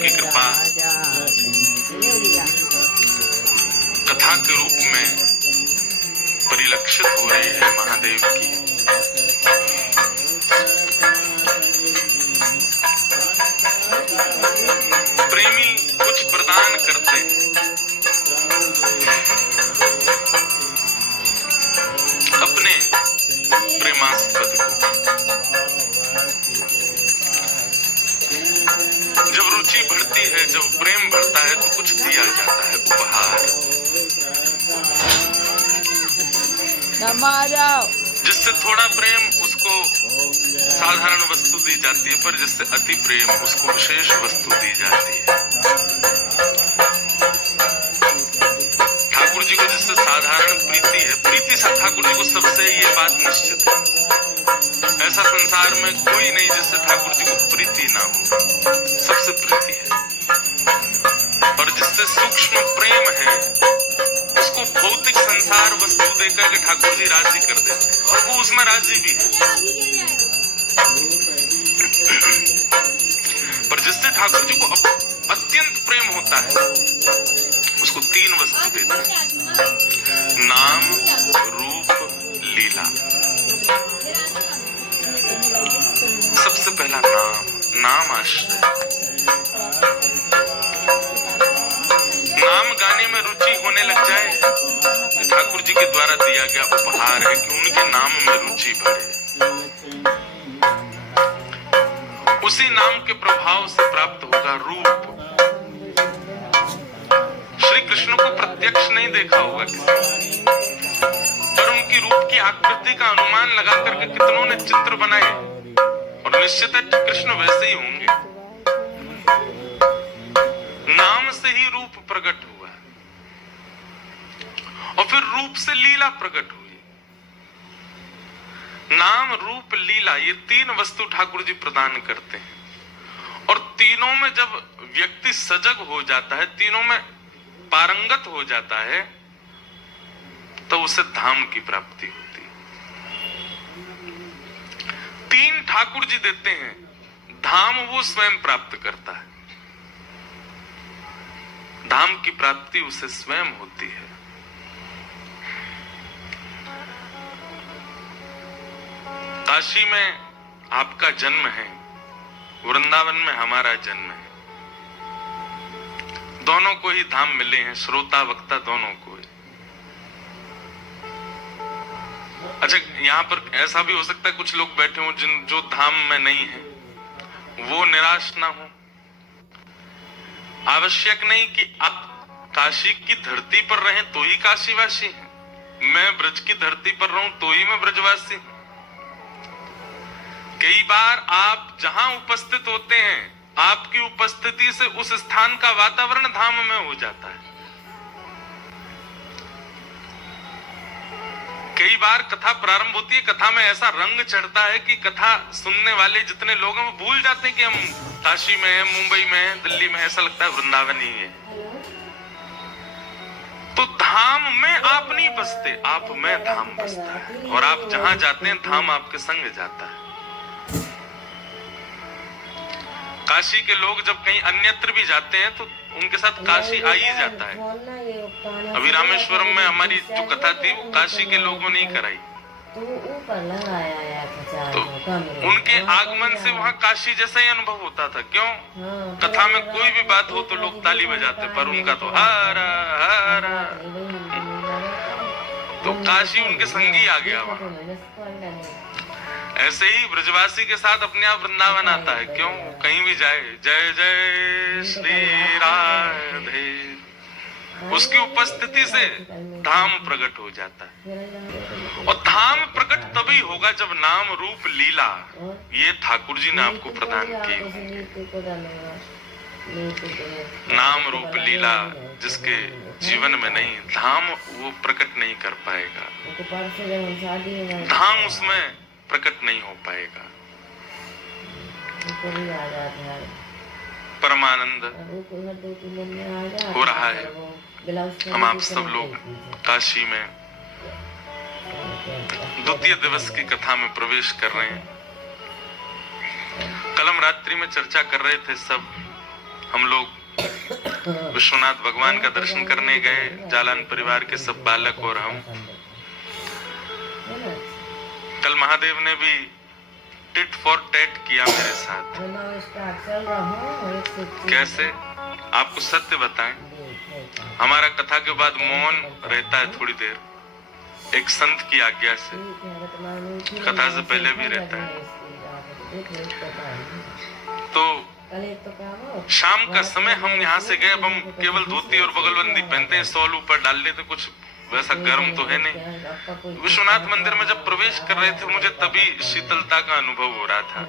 उसकी कृपा कथा के रूप में परिलक्षित हो रही है महादेव की। प्रेमी कुछ प्रदान करते हैं, अपने प्रेमास्पद को। जब रुचि बढ़ती है, जब प्रेम बढ़ता है, तो कुछ दिया जाता है, उपहार, जिससे थोड़ा प्रेम उसको साधारण वस्तु दी जाती है, पर जिससे अति प्रेम उसको विशेष वस्तु दी जाती है। ठाकुर जी को जिससे साधारण प्रीति है, प्रीति से ठाकुर जी को सबसे ये बात निश्चित है। ऐसा संसार में कोई नहीं जिससे ठाकुर जी को प्रीति ना हो, सबसे प्रीति है। और जिससे सूक्ष्म प्रेम है, उसको भौतिक संसार वस्तु देकर के ठाकुर जी राजी कर देते हैं, और वो उसमें राजी भी है। पर जिससे ठाकुर जी को अत्यंत प्रेम होता है, उसको तीन वस्तु देते हैं: नाम, रूप, लीला। सबसे पहला नाम आश्रय। नाम गाने में रुचि होने लग जाए, ठाकुर जी के द्वारा दिया गया उपहार है कि उनके नाम में रुचि बढ़े। उसी नाम के प्रभाव से प्राप्त होगा रूप। श्री कृष्ण को प्रत्यक्ष नहीं देखा होगा किसी, पर उनकी रूप की आकृति का अनुमान लगा करके कितनों ने चित्र बनाए, और निश्चित है कृष्ण वैसे ही होंगे। नाम से ही रूप प्रकट हुआ, और फिर रूप से लीला प्रकट हुई। नाम, रूप, लीला, ये तीन वस्तु ठाकुर जी प्रदान करते हैं। और तीनों में जब व्यक्ति सजग हो जाता है, तीनों में पारंगत हो जाता है, तो उसे धाम की प्राप्ति होती है। तीन ठाकुर जी देते हैं, धाम वो स्वयं प्राप्त करता है। धाम की प्राप्ति उसे स्वयं होती है। काशी में आपका जन्म है, वृंदावन में हमारा जन्म है। दोनों को ही धाम मिले हैं, श्रोता वक्ता दोनों को ही। अच्छा, यहाँ पर ऐसा भी हो सकता है कुछ लोग बैठे हों जो धाम में नहीं है, वो निराश ना हो। आवश्यक नहीं कि आप काशी की धरती पर रहें तो ही काशीवासी हैं, मैं ब्रज की धरती पर रहूं तो ही मैं ब्रजवासी हूं। कई बार आप जहां उपस्थित होते हैं, आपकी उपस्थिति से उस स्थान का वातावरण धाम में हो जाता है। कई बार कथा प्रारंभ होती है, कथा में ऐसा रंग चढ़ता है कि कथा सुनने वाले जितने लोग हैं वो भूल जाते हैं कि हम काशी में हैं, मुंबई में हैं, दिल्ली में, ऐसा लगता है वृंदावन ही है। तो धाम में आप नहीं बसते, आप में धाम बसता है, और आप जहां जाते हैं धाम आपके संग जाता है। काशी के लोग जब कहीं अन्यत्र भी जाते हैं तो उनके साथ काशी आ ही जाता है। अभी रामेश्वरम में हमारी जो कथा थी वो काशी के लोगों ने ही कराई, तो उनके आगमन से वहाँ काशी जैसा ही अनुभव होता था। क्यों? कथा में कोई भी बात हो तो लोग ताली बजाते, पर उनका तो हरा हरा, तो काशी उनके संगी आ गया वहाँ। ऐसे ही ब्रजवासी के साथ अपने आप वृंदावन आता है। क्यों? कहीं भी जाए, जय जय श्री राधे, उसकी उपस्थिति से धाम प्रकट हो जाता है। और धाम प्रकट तभी होगा जब नाम, रूप, लीला ये ठाकुर जी ने आपको प्रदान किए होंगे। नाम, रूप, लीला जिसके जीवन में नहीं, धाम वो प्रकट नहीं कर पाएगा, धाम उसमें प्रकट नहीं हो पाएगा। परमानंद हो रहा है। हम आप सब लोग काशी में द्वितीय दिवस की कथा में प्रवेश कर रहे हैं। कल हम रात्रि में चर्चा कर रहे थे सब हम लोग विश्वनाथ भगवान का दर्शन करने गए, जालान परिवार के सब बालक और हम। कल महादेव ने भी टिट फॉर टैट किया मेरे साथ। कैसे? आपको सत्य बताएं, हमारा कथा के बाद मौन रहता है थोड़ी देर, एक संत की आज्ञा से। कथा से पहले भी रहता है। तो शाम का समय हम यहाँ से गए। अब हम केवल धोती और बगलबंदी पहनते हैं, शॉल ऊपर डाल लेते, कुछ वैसा गर्म तो है नहीं। विश्वनाथ मंदिर में जब प्रवेश कर रहे थे, मुझे तभी शीतलता का अनुभव हो रहा था।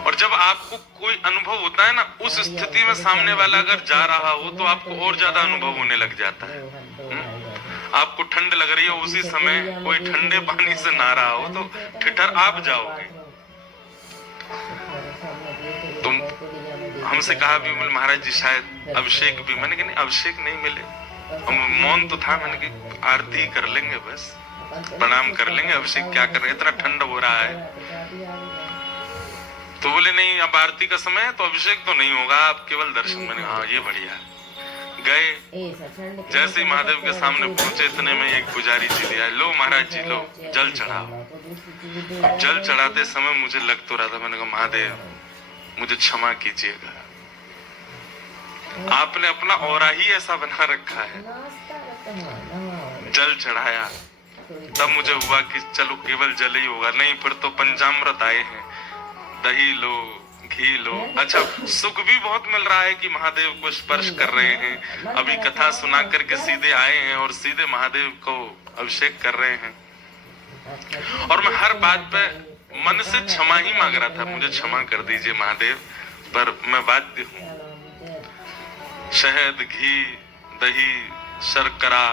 और जब आपको कोई अनुभव होता है ना, उस स्थिति में सामने वाला अगर जा रहा हो तो आपको और ज्यादा अनुभव होने लग जाता है। आपको ठंड लग रही हो, उसी समय कोई ठंडे पानी से नहा रहा हो तो ठिठर आप जाओगे। तुम हमसे कहा भी महाराज जी शायद अभिषेक भी, मैंने कहा नहीं अभिषेक नहीं मिले। हम मौन तो था, मैंने कहा आरती कर लेंगे, बस प्रणाम कर लेंगे, अभिषेक क्या कर रहे हैं, इतना ठंड हो रहा है। तो बोले नहीं अब आरती का समय है तो अभिषेक तो नहीं होगा, आप केवल दर्शन। मैंने हाँ ये बढ़िया। गए, जैसे ही महादेव के सामने पहुंचे इतने में एक पुजारी जी दिया, लो महाराज जी लो जल चढ़ाओ। जल चढ़ाते समय मुझे लग तो रहा था, मैंने कहा महादेव मुझे क्षमा कीजिएगा, आपने अपना औरा ही ऐसा बना रखा है। जल चढ़ाया तब मुझे हुआ कि चलो केवल जल ही होगा, नहीं फिर तो पंचामृत आए हैं, दही लो घी लो। अच्छा सुख भी बहुत मिल रहा है कि महादेव को स्पर्श कर रहे हैं। अभी कथा सुना करके सीधे आए हैं और सीधे महादेव को अभिषेक कर रहे हैं। और मैं हर बात पे मन से क्षमा ही मांग रहा था, मुझे क्षमा कर दीजिए महादेव, पर मैं बाध्य हूँ। शहद घी दही शर्करा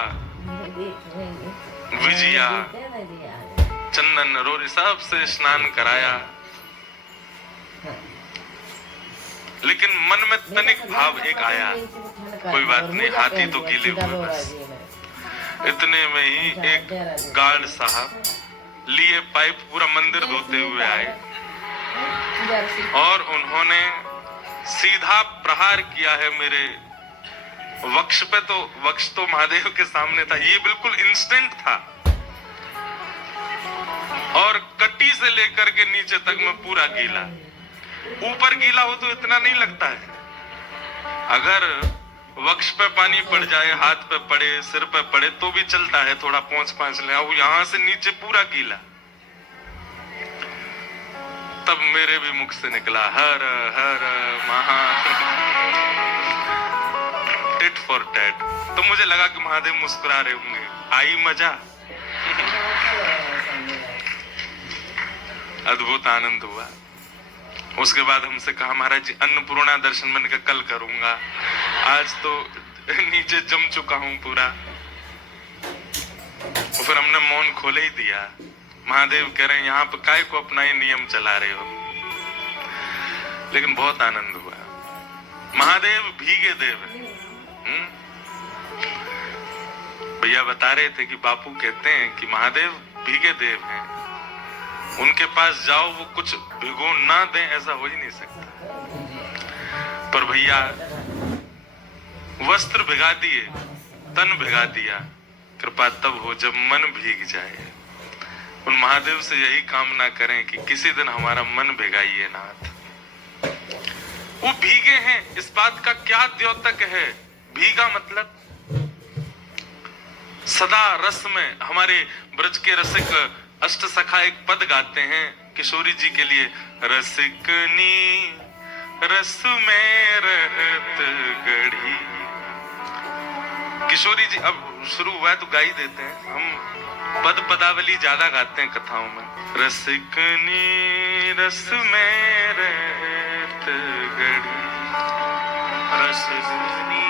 विजिया चंदन रोरी सब से स्नान कराया, लेकिन मन में तनिक भाव एक आया, कोई बात नहीं हाथी तो गीले हुए बस। इतने में ही एक गार्ड साहब लिए पाइप पूरा मंदिर धोते हुए आए और उन्होंने सीधा प्रहार किया है मेरे वक्ष पे। तो वक्ष तो महादेव के सामने था, ये बिल्कुल इंस्टेंट था। और कटी से लेकर के नीचे तक मैं पूरा गीला। ऊपर गीला हो तो इतना नहीं लगता है, अगर वक्ष पे पानी पड़ जाए, हाथ पे पड़े, सिर पे पड़े तो भी चलता है, थोड़ा पहुंच ले। अब यहां से नीचे पूरा गीला। तब मेरे भी मुख से निकला हर हर महा टिट फॉर टैट। तो मुझे लगा कि महादेव मुस्कुरा रहे होंगे, आई मजा। अद्भुत आनंद हुआ। उसके बाद हमसे कहा महाराज जी अन्नपूर्णा दर्शन मैंने कहा कल करूंगा, आज तो नीचे जम चुका हूं पूरा। और फिर हमने मौन खोले ही दिया। महादेव कह रहे हैं यहाँ पे काय को अपना ये नियम चला रहे हो, लेकिन बहुत आनंद हुआ। महादेव भीगे देव है। भैया बता रहे थे कि बापू कहते हैं कि महादेव भीगे देव हैं, उनके पास जाओ वो कुछ भिगो ना दें, ऐसा हो ही नहीं सकता। पर भैया वस्त्र भिगा दिए, तन भिगा दिया, कृपा तब हो जब मन भीग जाए। उन महादेव से यही कामना करें कि किसी दिन हमारा मन भिगाइए नाथ। वो भीगे हैं, इस बात का क्या द्योतक है। भीगा मतलब सदा रस में। हमारे ब्रज के रसिक अष्ट सखा एक पद गाते हैं किशोरी जी के लिए, रसिकनी रस में रहत गढ़ी। किशोरी जी अब शुरू हुआ है तो गा ही देते हैं, हम पद पदावली ज्यादा गाते हैं कथाओं में। रसिकनी रस में रहत गढ़ी, रसिकनी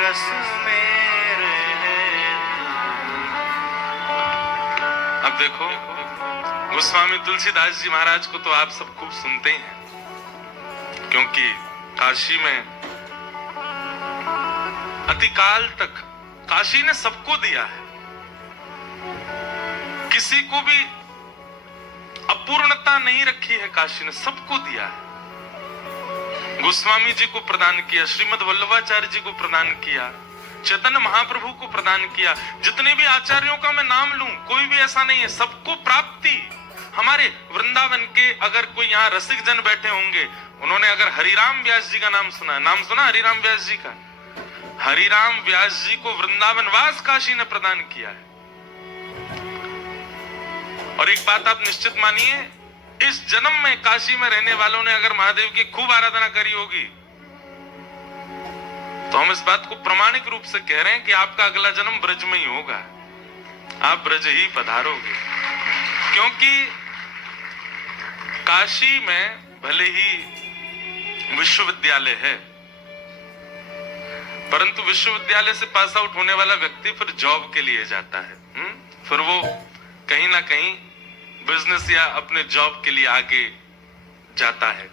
रस में रहत। अब देखो गोस्वामी तुलसीदास जी महाराज को तो आप सब खूब सुनते ही हैं, क्योंकि काशी में अतिकाल तक काशी ने सबको दिया है, किसी को भी अपूर्णता नहीं रखी है, काशी ने सबको दिया है। गोस्वामी जी को प्रदान किया, श्रीमद् वल्लभाचार्य जी को प्रदान किया, चैतन्य महाप्रभु को प्रदान किया। जितने भी आचार्यों का मैं नाम लूं, कोई भी ऐसा नहीं है, सबको प्राप्ति हमारे वृंदावन के। अगर कोई यहाँ रसिक जन बैठे होंगे, उन्होंने अगर हरिराम व्यास जी का नाम सुना, नाम सुना हरिराम व्यास जी का? हरिराम व्यास जी को वृंदावन वास काशी ने प्रदान किया है। और एक बात आप निश्चित मानिए, इस जन्म में काशी में रहने वालों ने अगर महादेव की खूब आराधना करी होगी, तो हम इस बात को प्रामाणिक रूप से कह रहे हैं कि आपका अगला जन्म ब्रज में ही होगा, आप ब्रज ही पधारोगे। क्योंकि काशी में भले ही विश्वविद्यालय है, परंतु विश्वविद्यालय से पास आउट होने वाला व्यक्ति फिर जॉब के लिए जाता है, फिर वो कहीं ना कहीं बिजनेस या अपने जॉब के लिए आगे जाता है।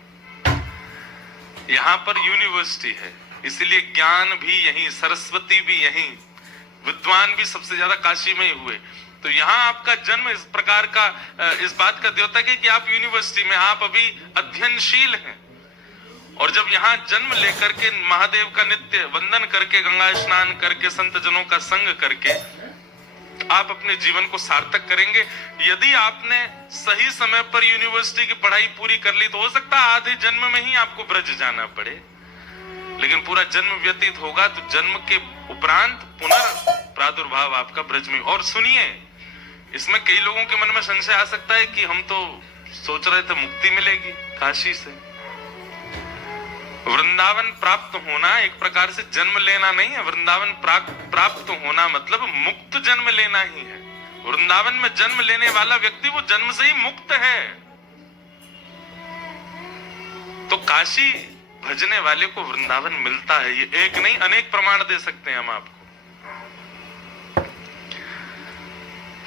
यहां पर यूनिवर्सिटी है, इसलिए ज्ञान भी यहीं, सरस्वती भी यहीं, विद्वान भी सबसे ज्यादा काशी में ही हुए। तो यहाँ आपका जन्म इस प्रकार का, इस बात का द्योतक है कि आप यूनिवर्सिटी में, आप अभी अध्ययनशील हैं। और जब यहाँ जन्म लेकर के महादेव का नित्य वंदन करके, गंगा स्नान करके, संत जनों का संग करके आप अपने जीवन को सार्थक करेंगे। यदि आपने सही समय पर यूनिवर्सिटी की पढ़ाई पूरी कर ली, तो हो सकता है आधे जन्म में ही आपको ब्रज जाना पड़े, लेकिन पूरा जन्म व्यतीत होगा तो जन्म के उपरांत पुनर्प्रादुर्भाव आपका ब्रज में। और सुनिए, इसमें कई लोगों के मन में संशय आ सकता है कि हम तो सोच रहे थे मुक्ति मिलेगी काशी से। वृंदावन प्राप्त होना एक प्रकार से जन्म लेना नहीं है। वृंदावन प्राप्त होना मतलब मुक्त जन्म लेना ही है। वृंदावन में जन्म लेने वाला व्यक्ति वो जन्म से ही मुक्त है। तो काशी भजने वाले को वृंदावन मिलता है, ये एक नहीं अनेक प्रमाण दे सकते हैं हम आपको।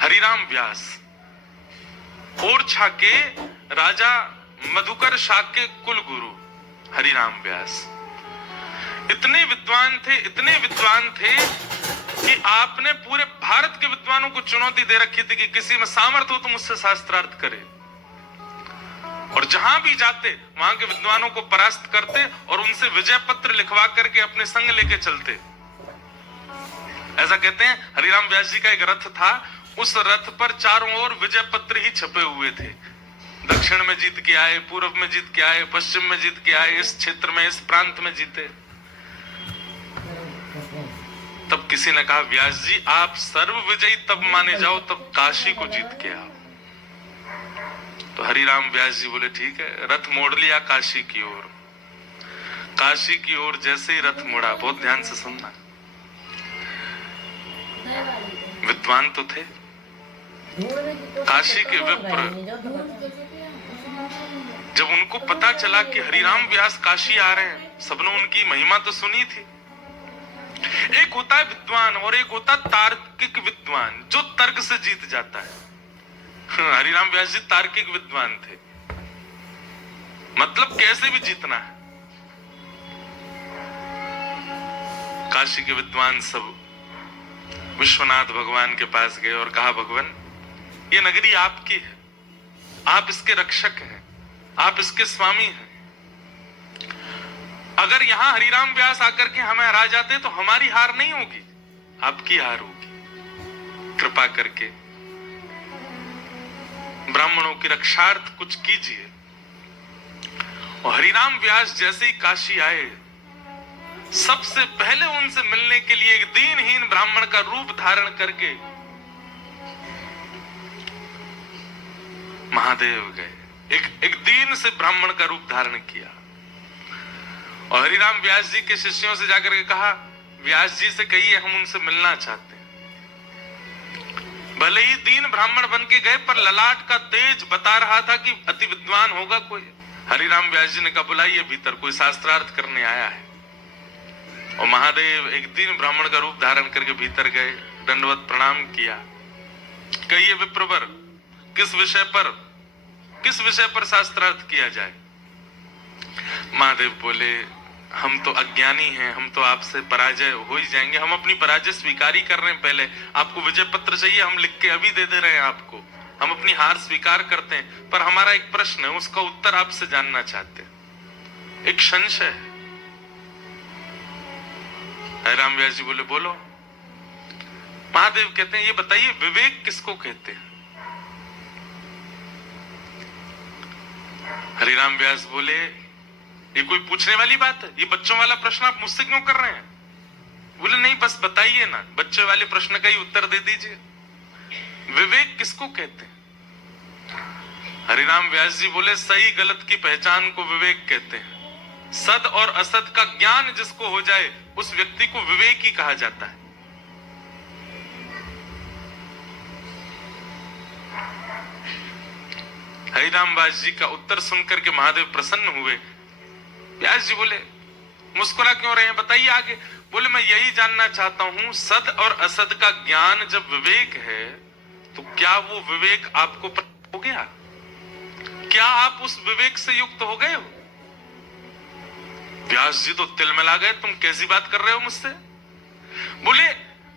हरिराम व्यास ओरछा के राजा मधुकर शाक के कुल गुरु हरिराम व्यास इतने विद्वान थे, इतने विद्वान थे कि आपने पूरे भारत के विद्वानों को चुनौती दे रखी थी कि किसी में सामर्थ्य हो तो मुझसे शास्त्रार्थ करे। और जहां भी जाते वहां के विद्वानों को परास्त करते और उनसे विजय पत्र लिखवा करके अपने संग लेके चलते। ऐसा कहते हैं हरिराम व्यास जी का एक रथ था, उस रथ पर चारों ओर विजय पत्र ही छपे हुए थे। दक्षिण में जीत के आए, पूर्व में जीत के आए, पश्चिम में जीत के आए, इस क्षेत्र में, इस प्रांत में जीते। तब किसी ने कहा, व्यास जी आप सर्व विजयी तब माने जाओ तब काशी को जीत के आओ। तो हरिराम व्यास जी बोले ठीक है, रथ मोड़ लिया काशी की ओर। काशी की ओर जैसे ही रथ मुड़ा, बहुत ध्यान से सुनना, विद्वान तो थे, काशी के विप्र, जब उनको पता चला कि हरिराम व्यास काशी आ रहे हैं, सबने उनकी महिमा तो सुनी थी। एक होता है विद्वान और एक होता तार्किक विद्वान, जो तर्क से जीत जाता है। हरिराम व्यास जी तार्किक विद्वान थे, मतलब कैसे भी जीतना है। काशी के विद्वान सब विश्वनाथ भगवान के पास गए और कहा, भगवान ये नगरी आपकी है, आप इसके रक्षक हैं, आप इसके स्वामी हैं। अगर यहां हरिराम व्यास आकर के हमें हरा जाते तो हमारी हार नहीं होगी, आपकी हार होगी। कृपा करके ब्राह्मणों की रक्षार्थ कुछ कीजिए। और हरिराम व्यास जैसे ही काशी आए, सबसे पहले उनसे मिलने के लिए एक दीनहीन ब्राह्मण का रूप धारण करके महादेव गए। एक दीन से ब्राह्मण का रूप धारण किया और हरिराम व्यास जी के शिष्यों से जाकर के कहा, व्यास जी से कहिए हम उनसे मिलना चाहते हैं। भले ही दीन ब्राह्मण बन के गए, पर ललाट का तेज बता रहा था कि अति विद्वान होगा कोई। हरिराम व्यास जी ने कहा, बुलाइए भीतर, कोई शास्त्रार्थ करने आया है। और महादेव एक दीन ब्राह्मण का रूप धारण करके भीतर गए, दंडवत प्रणाम किया। कहिए विप्रवर, किस विषय पर शास्त्रार्थ किया जाए? महादेव बोले, हम तो अज्ञानी हैं, हम तो आपसे पराजय हो ही जाएंगे, हम अपनी पराजय स्वीकार ही कर रहे हैं। पहले आपको विजय पत्र चाहिए, हम लिख के अभी दे रहे हैं आपको, हम अपनी हार स्वीकार करते हैं, पर हमारा एक प्रश्न है, उसका उत्तर आपसे जानना चाहते हैं। एक संशय है। हरिराम व्यास जी बोले बोलो। महादेव कहते हैं ये बताइए विवेक किसको कहते हैं? हरिराम व्यास बोले ये कोई पूछने वाली बात है? ये बच्चों वाला प्रश्न आप मुझसे क्यों कर रहे हैं? बोले नहीं बस बताइए ना, बच्चे वाले प्रश्न का ही उत्तर दे दीजिए। विवेक किसको कहते हैं? हरिराम व्यास जी बोले सही गलत की पहचान को विवेक कहते हैं। सद और असद का ज्ञान जिसको हो जाए उस व्यक्ति को विवेक ही कहा जाता है। हरिराम व्यास जी का उत्तर सुनकर के महादेव प्रसन्न हुए। व्यास जी बोले मुस्कुरा क्यों रहे हैं, बताइए आगे। बोले मैं यही जानना चाहता हूं, सद और असद का ज्ञान जब विवेक है तो क्या वो विवेक आपको प्राप्त हो गया? क्या आप उस विवेक से युक्त हो गए हो? व्यास जी तो तिलमिला गए, तुम कैसी बात कर रहे हो मुझसे? बोले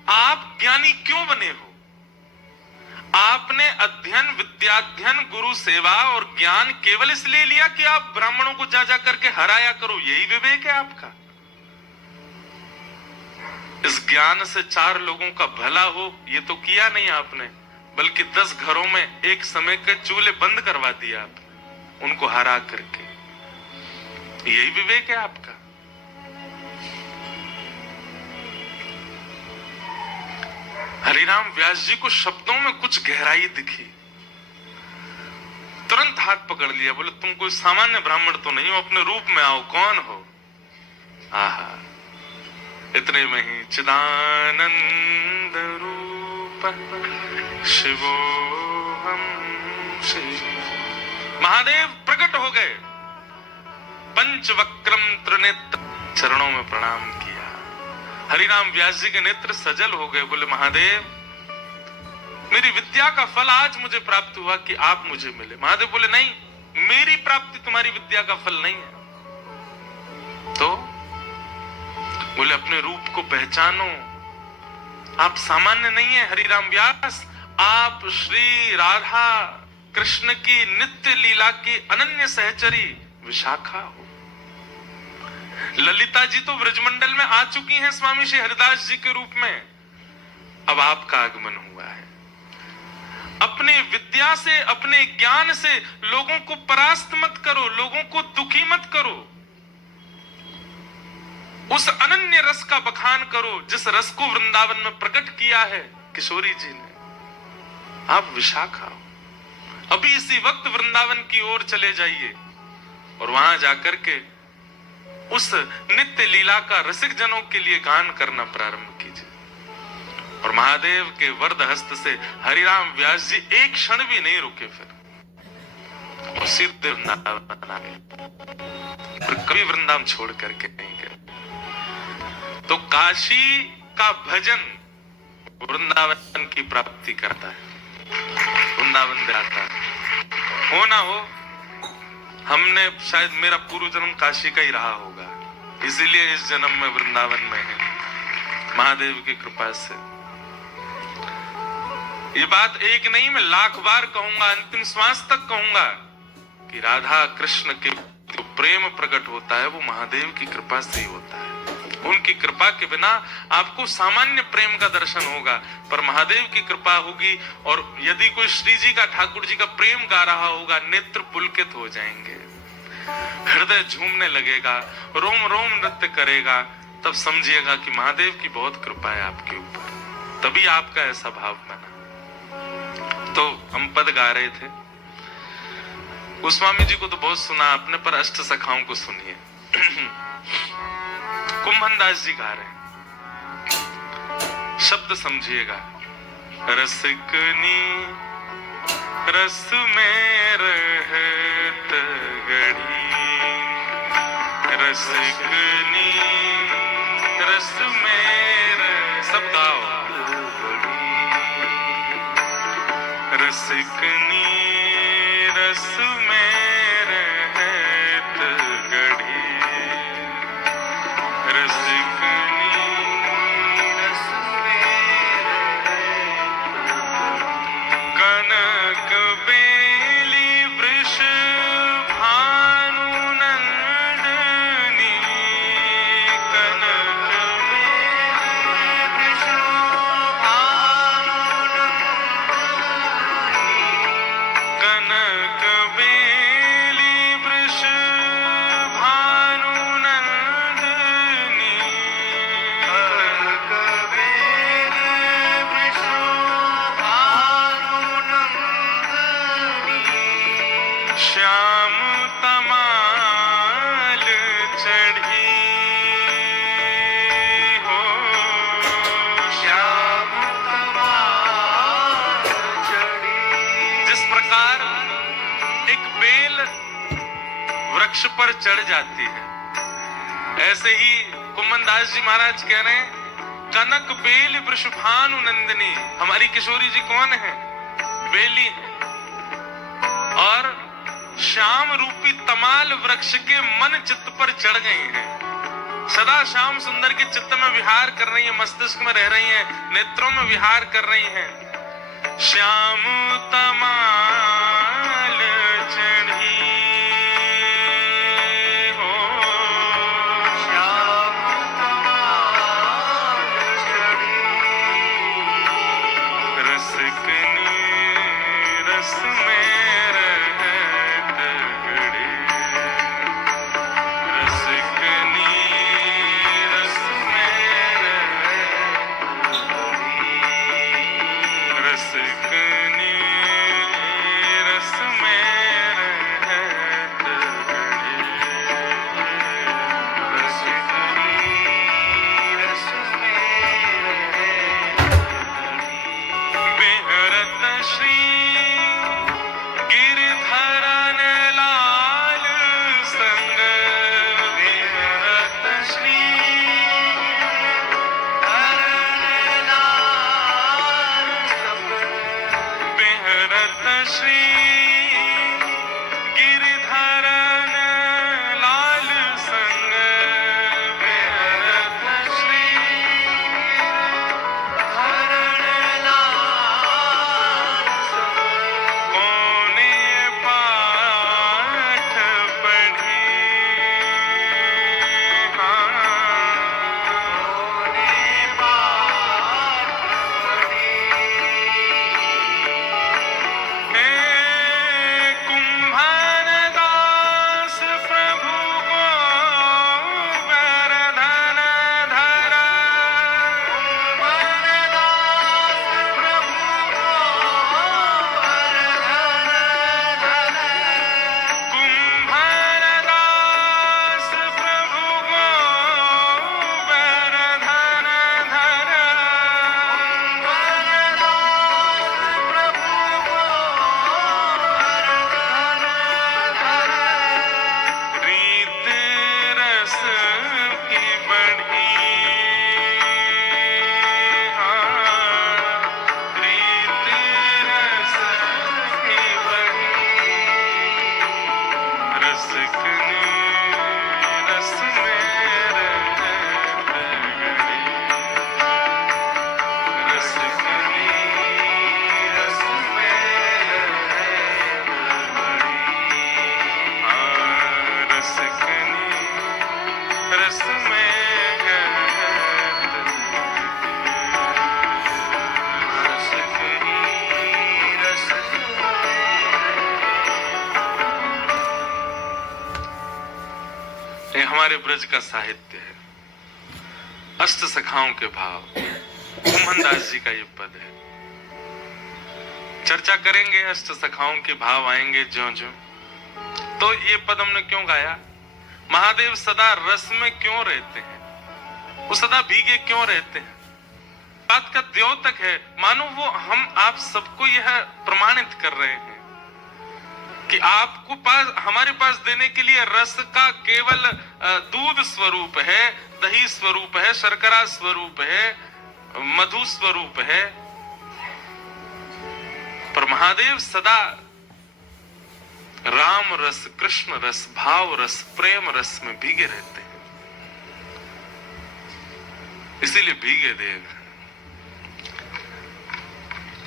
आप ज्ञानी क्यों बने हो? आपने अध्ययन विद्याध्ययन गुरु सेवा और ज्ञान केवल इसलिए लिया कि आप ब्राह्मणों को जा जा करके हराया करो, यही विवेक है आपका? इस ज्ञान से 4 लोगों का भला हो ये तो किया नहीं आपने, बल्कि 10 घरों में एक समय के चूल्हे बंद करवा दिया आपने उनको हरा करके। यही विवेक है आपका? हरिराम व्यास जी को शब्दों में कुछ गहराई दिखी, तुरंत हाथ पकड़ लिया। बोले तुम कोई सामान्य ब्राह्मण तो नहीं हो, अपने रूप में आओ, कौन हो? आहा, इतने में ही चिदानंद रूप शिवोहम शिव महादेव प्रकट हो गए। पंचवक्रम त्रिनेत्र चरणों में प्रणाम किया। हरिराम व्यास जी के नेत्र सजल हो गए। बोले महादेव मेरी विद्या का फल आज मुझे प्राप्त हुआ कि आप मुझे मिले। महादेव बोले नहीं, मेरी प्राप्ति तुम्हारी विद्या का फल नहीं है। तो बोले अपने रूप को पहचानो, आप सामान्य नहीं है हरिराम व्यास, आप श्री राधा कृष्ण की नित्य लीला की अनन्य सहचरी विशाखा हो। ललिता जी तो ब्रजमंडल में आ चुकी हैं स्वामी श्री हरिदास जी के रूप में, अब आपका आगमन हुआ है। अपने विद्या से अपने ज्ञान से लोगों को परास्त मत करो, लोगों को दुखी मत करो, उस अनन्य रस का बखान करो जिस रस को वृंदावन में प्रकट किया है किशोरी जी ने। आप विशाखा हो, अभी इसी वक्त वृंदावन की ओर चले जाइए और वहां जाकर के उस नित्य लीला का रसिक जनों के लिए गान करना प्रारंभ कीजिए। और महादेव के वरद हस्त से हरिराम व्यास जी एक क्षण भी नहीं रुके, फिर सीधे वृंदावन आ गए, फिर कभी वृंदावन छोड़ करके नहीं गए। तो काशी का भजन वृंदावन की प्राप्ति करता है, वृंदावन दिलाता है। हो ना हो, हमने शायद मेरा पूर्व जन्म काशी का ही रहा होगा, इसीलिए इस जन्म में वृंदावन में है महादेव की कृपा से। ये बात एक नहीं, मैं लाख बार कहूंगा, अंतिम श्वास तक कहूंगा कि राधा कृष्ण के जो प्रेम प्रकट होता है वो महादेव की कृपा से ही होता है। उनकी कृपा के बिना आपको सामान्य प्रेम का दर्शन होगा, पर महादेव की कृपा होगी। और यदि कोई श्री जी का ठाकुर जी का प्रेम गा रहा होगा, नेत्र पुलकित हो जाएंगे, हृदय झूमने लगेगा, रोम रोम नृत्य करेगा, तब समझिएगा कि महादेव की बहुत कृपा है आपके ऊपर, तभी आपका ऐसा भाव बना। तो हम पद गा रहे थे, गोस्वामी जी को तो बहुत सुना आपने, पर अष्ट सखाओं को सुनिए। कुंभनदास जी गा रहे हैं, शब्द समझिएगा। रसिकनी रस में रहत गढ़ी, रसिकनी रस में सब गाओ। रसिकनी रस में रहत गढ़ी, रसिकनी रस में कनक बेली वृष भानु नंद प्रकार एक बेल वृक्ष पर चढ़ जाती है, ऐसे ही कुम्मन दास जी महाराज कह रहे हैं, कनक बेल वृषभानु नंदिनी। हमारी किशोरी जी कौन है? बेली है। और श्याम रूपी तमाल वृक्ष के मन चित्त पर चढ़ गई हैं। सदा श्याम सुंदर के चित्त में विहार कर रही है, मस्तिष्क में रह रही है, नेत्रों में विहार कर रही है। श्याम तमाल चढ़ी हो, श्याम तमाल चढ़ी, रसकनी रस में रहत घड़ी, रसकनी रस में रहत घड़ी, रसकनी रस में रहत घड़ी, रसकनी रस में रहत घड़ी। बेहरत श्री गिरधरन लाल संग, बेहरत श्री धरन लाल संग, बेहरत श्री गिरधरन लाल संग, बेहरत श्री धरन लाल संग। कोने पाठ पढ़ी, हाँ, कोने पाठ पढ़ी, हे कुंभन दास प्रभु को वरधन धरा, कुंभन दास प्रभु को वरधन धरा, कुंभन दास प्रभु को वरधन धरा, कुंभन दास प्रभु को वरधन धरा। रीत रस की बढ़ी, हाँ, रीत रस की बढ़ी, रसकनी रस में रहत घड़ी, रसकनी रस में रहत घड़ी, हाँ, रसकनी रस में रहत घड़ी, रसकनी रस में। ये हमारे ब्रज का साहित्य है, अष्ट सखाओं के भाव। कुम्भन दास जी का ये पद है। चर्चा करेंगे, अष्ट सखाओं के भाव आएंगे ज्यों ज्यों। तो ये पद हमने क्यों गाया? महादेव सदा रस में क्यों रहते हैं? वो सदा भीगे क्यों रहते हैं? बात का द्योतक है, मानो वो हम आप सबको यह प्रमाणित कर रहे हैं कि आपको पास, हमारे पास देने के लिए रस का केवल दूध स्वरूप है, दही स्वरूप है, शर्करा स्वरूप है, मधु स्वरूप है, पर महादेव सदा राम रस, कृष्ण रस, भाव रस, प्रेम रस में भीगे रहते हैं। इसीलिए भीगे देव।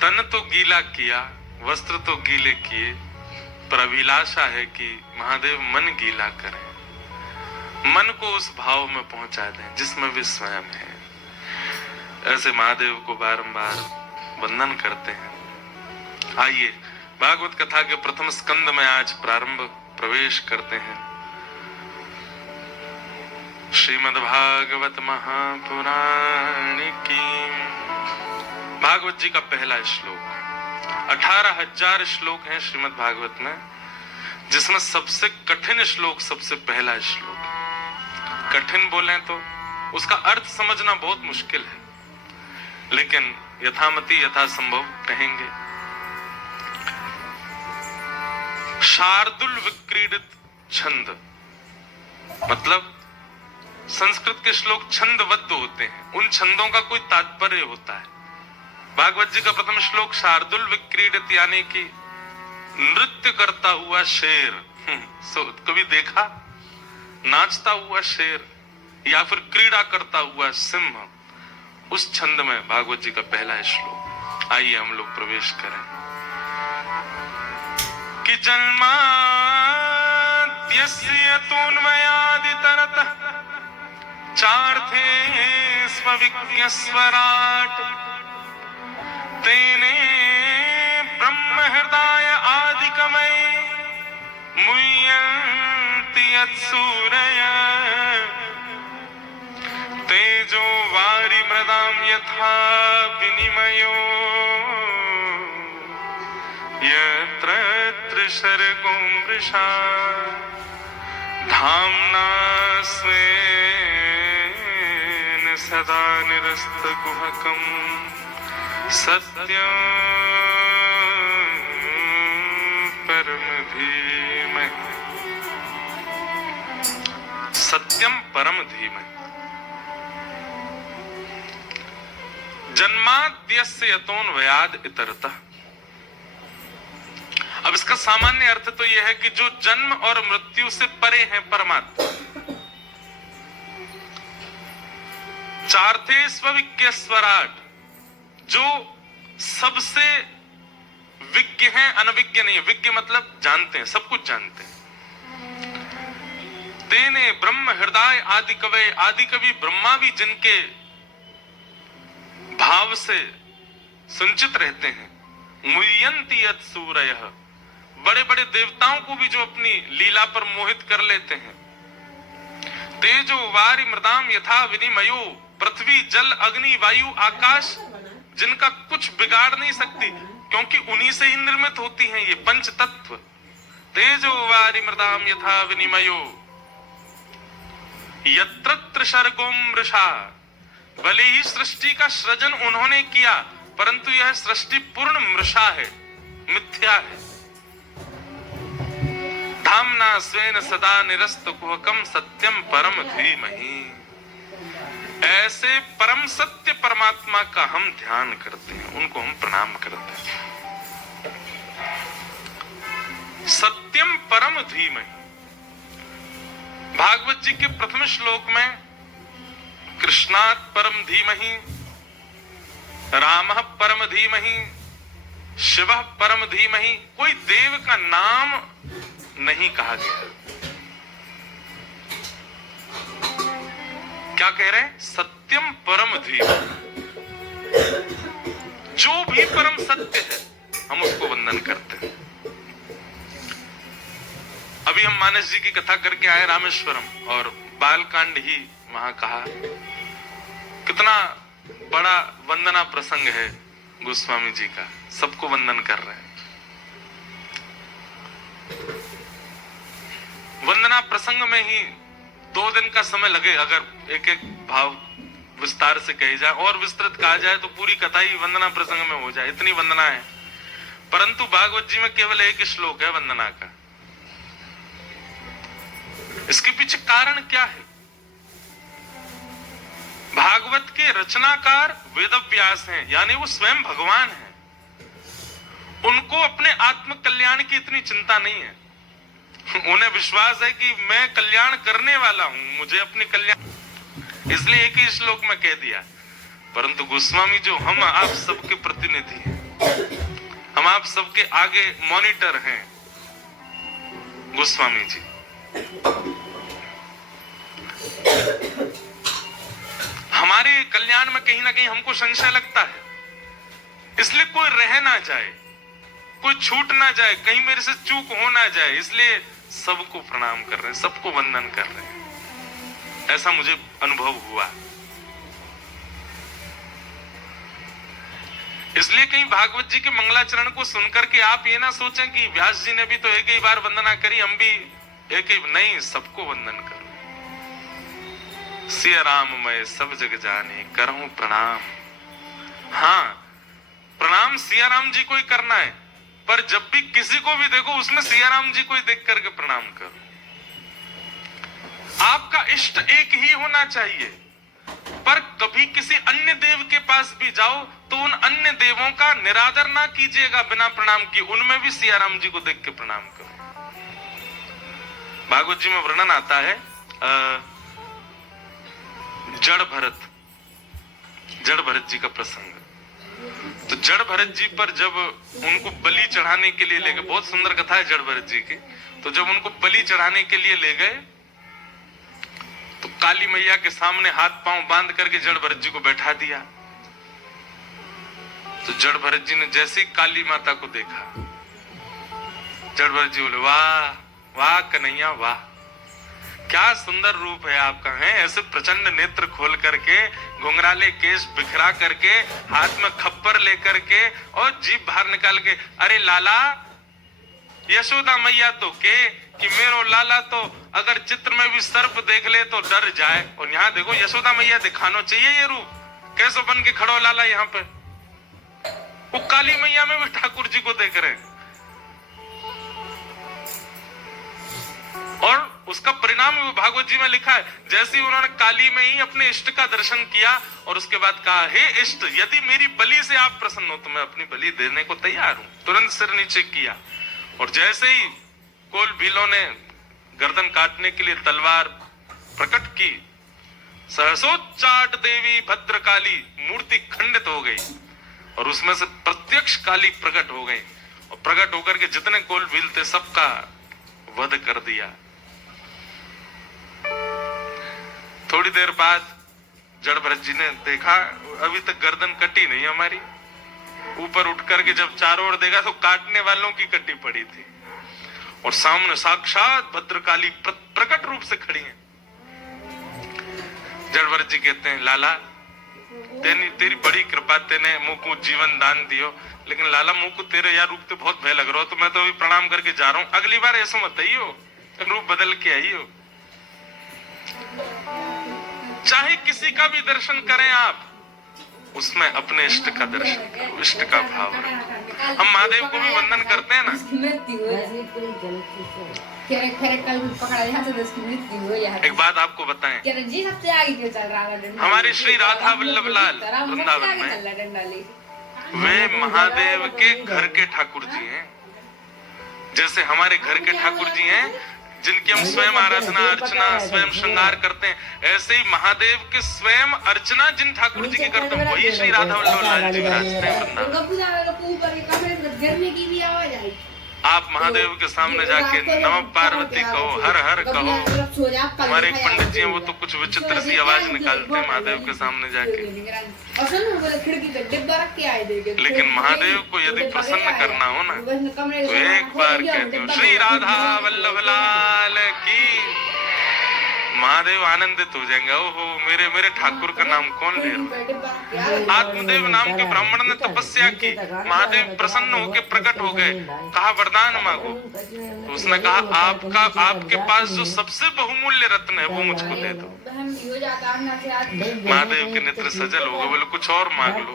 तन तो गीला किया, वस्त्र तो गीले किए, पर अभिलाषा है कि महादेव मन गीला करें, मन को उस भाव में पहुंचा दें जिसमें वे स्वयं है। ऐसे महादेव को बारंबार वंदन करते हैं। आइए भागवत कथा के प्रथम स्कंद में आज प्रारंभ प्रवेश करते हैं। श्रीमद् भागवत महापुराण की भागवत जी का पहला श्लोक। 18,000 श्लोक हैं श्रीमद् भागवत में, जिसमें सबसे कठिन श्लोक सबसे पहला श्लोक। कठिन बोलें तो उसका अर्थ समझना बहुत मुश्किल है, लेकिन यथामति यथासंभव कहेंगे। शार्दुल विक्रीडित छंद, मतलब संस्कृत के श्लोक छंदबद्ध होते हैं, उन छंदों का कोई तात्पर्य होता है। भागवत जी का प्रथम श्लोक शार्दुल विक्रीडित यानी कि नृत्य करता हुआ शेर, कभी देखा नाचता हुआ शेर या फिर क्रीड़ा करता हुआ सिंह, उस छंद में भागवत जी का पहला श्लोक। आइए हम लोग प्रवेश करें। कि जन्माद्यस्य तोन्मयादितरतः चार्थे स्वविज्ञस्वराट् तेने ब्रह्म हृदय आदिकमये मुह्यन्ति यत्सूरयः तेजो वारि मृदां यथा विनिमयो यत्र त्रिसर्गो मृषा धाम्ना स्वेन सदा निरस्तकुहकं सत्यं परम धीमहि। सत्यम परम धीमहि। जन्माद्यस्य यतोन्वयाद् इतरतः। अब इसका सामान्य अर्थ तो यह है कि जो जन्म और मृत्यु से परे हैं परमात्मा। चार्थे स्वविज्ञ स्वराट, जो सबसे विज्ञ हैं, अनविज्ञ नहीं है। विज्ञ मतलब जानते हैं, सब कुछ जानते हैं। तेने ब्रह्म हृदय आदि कवि, आदि कवि ब्रह्मा भी जिनके भाव से संचित रहते हैं। मुह्यन्ति यत् सूरयः, बड़े बड़े देवताओं को भी जो अपनी लीला पर मोहित कर लेते हैं। तेजो वारि मृदाम यथा विनिमयो, पृथ्वी जल अग्नि वायु आकाश जिनका कुछ बिगाड़ नहीं सकती, क्योंकि उन्हीं से ही निर्मित होती हैं ये पंच तत्व। तेजो वारि मृदाम यथा विनिमयो यत्र त्रिसर्गो मृषा, भले ही सृष्टि का सृजन उन्होंने किया, परंतु यह सृष्टि पूर्ण मृषा है, मिथ्या है। धाम्ना स्वेन सदा निरस्तकुहकं सत्यम परम धीमहि। ऐसे परम सत्य परमात्मा का हम ध्यान करते हैं, उनको हम प्रणाम करते हैं। सत्यम परम धीमहि। भागवत जी के प्रथम श्लोक में कृष्णात् परम धीमहि, रामः परम धीमहि, शिवः परम धीमहि, कोई देव का नाम नहीं कहा गया। क्या कह रहे हैं? सत्यम परम धीमहि। जो भी परम सत्य है हम उसको वंदन करते हैं। अभी हम मानस जी की कथा करके आए रामेश्वरम, और बालकांड ही वहां कहा। कितना बड़ा वंदना प्रसंग है गोस्वामी जी का, सबको वंदन कर रहे हैं। वंदना प्रसंग में ही 2 दिन का समय लगे, अगर एक एक भाव विस्तार से कही जाए और विस्तृत कहा जाए तो पूरी कथा ही वंदना प्रसंग में हो जाए, इतनी वंदना है। परंतु भागवत जी में केवल एक श्लोक है वंदना का। इसके पीछे कारण क्या है? भागवत के रचनाकार वेदव्यास हैं, यानी वो स्वयं भगवान हैं। उनको अपने आत्म कल्याण की इतनी चिंता नहीं है। उन्हें विश्वास है कि मैं कल्याण करने वाला हूं, मुझे अपने कल्याण, इसलिए एक ही श्लोक में कह दिया। परंतु गोस्वामी जो हम आप सबके प्रतिनिधि हैं, हम आप सबके आगे मॉनिटर हैं गोस्वामी जी। हमारे कल्याण में कहीं ना कहीं हमको संशय लगता है, इसलिए कोई रह ना जाए, कोई छूट ना जाए, कहीं मेरे से चूक हो ना जाए, इसलिए सबको प्रणाम कर रहे हैं, सबको वंदन कर रहे हैं। ऐसा मुझे अनुभव हुआ। इसलिए कहीं भागवत जी के मंगलाचरण को सुनकर के आप ये ना सोचें कि व्यास जी ने भी तो एक ही बार वंदना करी, हम भी एक ही, नहीं, सबको वंदन करो। सिया राम मैं सब जग जाने करहूं प्रणाम। हाँ, प्रणाम सिया राम जी को ही करना है, पर जब भी किसी को भी देखो उसमें सियाराम जी को ही देख करके प्रणाम करो। आपका इष्ट एक ही होना चाहिए, पर कभी किसी अन्य देव के पास भी जाओ तो उन अन्य देवों का निरादर ना कीजिएगा बिना प्रणाम किए, उनमें भी सियाराम जी को देख के प्रणाम करो। भागवत जी में वर्णन आता है जड़ भरत जी का प्रसंग। तो जड़ भरत जी पर जब उनको बलि चढ़ाने के लिए ले गए, बहुत सुंदर कथा है जड़ भरत जी की। तो जब उनको बलि चढ़ाने के लिए ले गए तो काली मैया के सामने हाथ पांव बांध करके जड़ भरत जी को बैठा दिया। तो जड़ भरत जी ने जैसे ही काली माता को देखा, जड़ भरत जी बोले वाह वाह कन्हैया वाह, क्या सुंदर रूप है आपका, है ऐसे प्रचंड नेत्र खोल करके, घुंघराले केश बिखरा करके, हाथ में खप्पर लेकर के और जीभ बाहर निकाल के, अरे लाला यशोदा मैया तो के कि मेरो लाला तो अगर चित्र में भी सर्प देख ले तो डर जाए। और यहाँ देखो यशोदा मैया दिखाना चाहिए ये रूप, कैसे बन के खड़ो लाला यहाँ पे। वो काली मैया में भी ठाकुर जी को देख रहे हैं। और उसका परिणाम भागवत जी में लिखा है, जैसे ही उन्होंने काली में ही अपने इष्ट का दर्शन किया और उसके बाद कहा हे इष्ट यदि मेरी बलि से आप प्रसन्न हो तो मैं अपनी बलि देने को तैयार हूं। तुरंत सिर नीचे किया और जैसे ही कोल भीलों ने गर्दन काटने के लिए तलवार प्रकट की, सहसोच्चाट देवी भद्रकाली मूर्ति खंडित हो गई और उसमें से प्रत्यक्ष काली प्रकट हो गई और प्रकट होकर के जितने कोल भील थे सबका वध कर दिया। थोड़ी देर बाद जड़ भरत जी ने देखा अभी तक गर्दन कटी नहीं हमारी, ऊपर उठ करके जब चारों ओर देखा तो काटने वालों की कटी पड़ी थी और सामने साक्षात भद्रकाली प्रकट रूप से खड़ी हैं। जड़ भरत जी कहते हैं लाला तेरी बड़ी कृपा, तेने मुझ को जीवन दान दियो, लेकिन लाला मुझ को तेरे यार रूप तो बहुत भय लग रहा हो, तो मैं तो अभी प्रणाम करके जा रहा हूं, अगली बार ऐसा मत आइयो, रूप बदल के आइयो। चाहे किसी का भी दर्शन करें आप, उसमें अपने इष्ट का दर्शन करो, इष्ट का भाव रखो। हम महादेव को भी वंदन करते हैं ना। एक बात आपको बताएं, हमारे श्री राधा वल्लभ लाल वृंदावन में वे महादेव के घर के ठाकुर जी हैं। जैसे हमारे घर के ठाकुर जी हैं जिनकी हम स्वयं आराधना अर्चना स्वयं श्रृंगार करते हैं, ऐसे ही महादेव के स्वयं अर्चना जिन ठाकुर जी की करते हैं वही श्री राधा वल्लभ लाल जी विराजते हैं वृंदावन। आप महादेव के सामने जाके नमः पार्वती कहो, हर हर कहो। हमारे एक पंडित जी हैं वो तो कुछ विचित्र सी आवाज निकालते हैं महादेव के सामने जाके। लेकिन महादेव को यदि प्रसन्न करना हो ना तो एक बार कहते हो श्री राधा वल्लभ लाल की, महादेव आनंदित हो जाएंगे। ओहो मेरे ठाकुर का नाम कौन ले रहा। आत्मदेव नाम के ब्राह्मण ने तपस्या की, महादेव प्रसन्न होकर प्रकट हो गए, कहा वरदान मांगो। तो उसने कहा आपके पास जो सबसे बहुमूल्य रत्न है वो मुझको दे दो। महादेव के नेत्र सजल हो गए, बोले कुछ और मांग लो,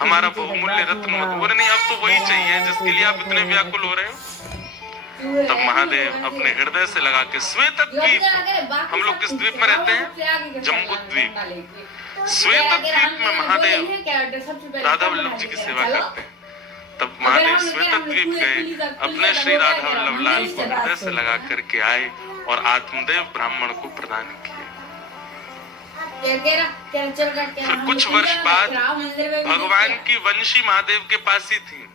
हमारा बहुमूल्य रत्न मत। बोले नहीं अब तो वही चाहिए जिसके लिए आप इतने व्याकुल हो रहे हो। तब महादेव अपने हृदय से लगा के श्वेत द्वीप, हम लोग किस द्वीप में रहते हैं, जम्बू द्वीप, श्वेत द्वीप में महादेव राधा वल्लभ जी की सेवा करते हैं। तब महादेव श्वेत द्वीप गए, अपने श्री राधा वल्लभ लाल को हृदय से लगा करके आए और आत्मदेव ब्राह्मण को प्रदान किए। फिर कुछ वर्ष बाद भगवान की वंशी महादेव के पास ही थी,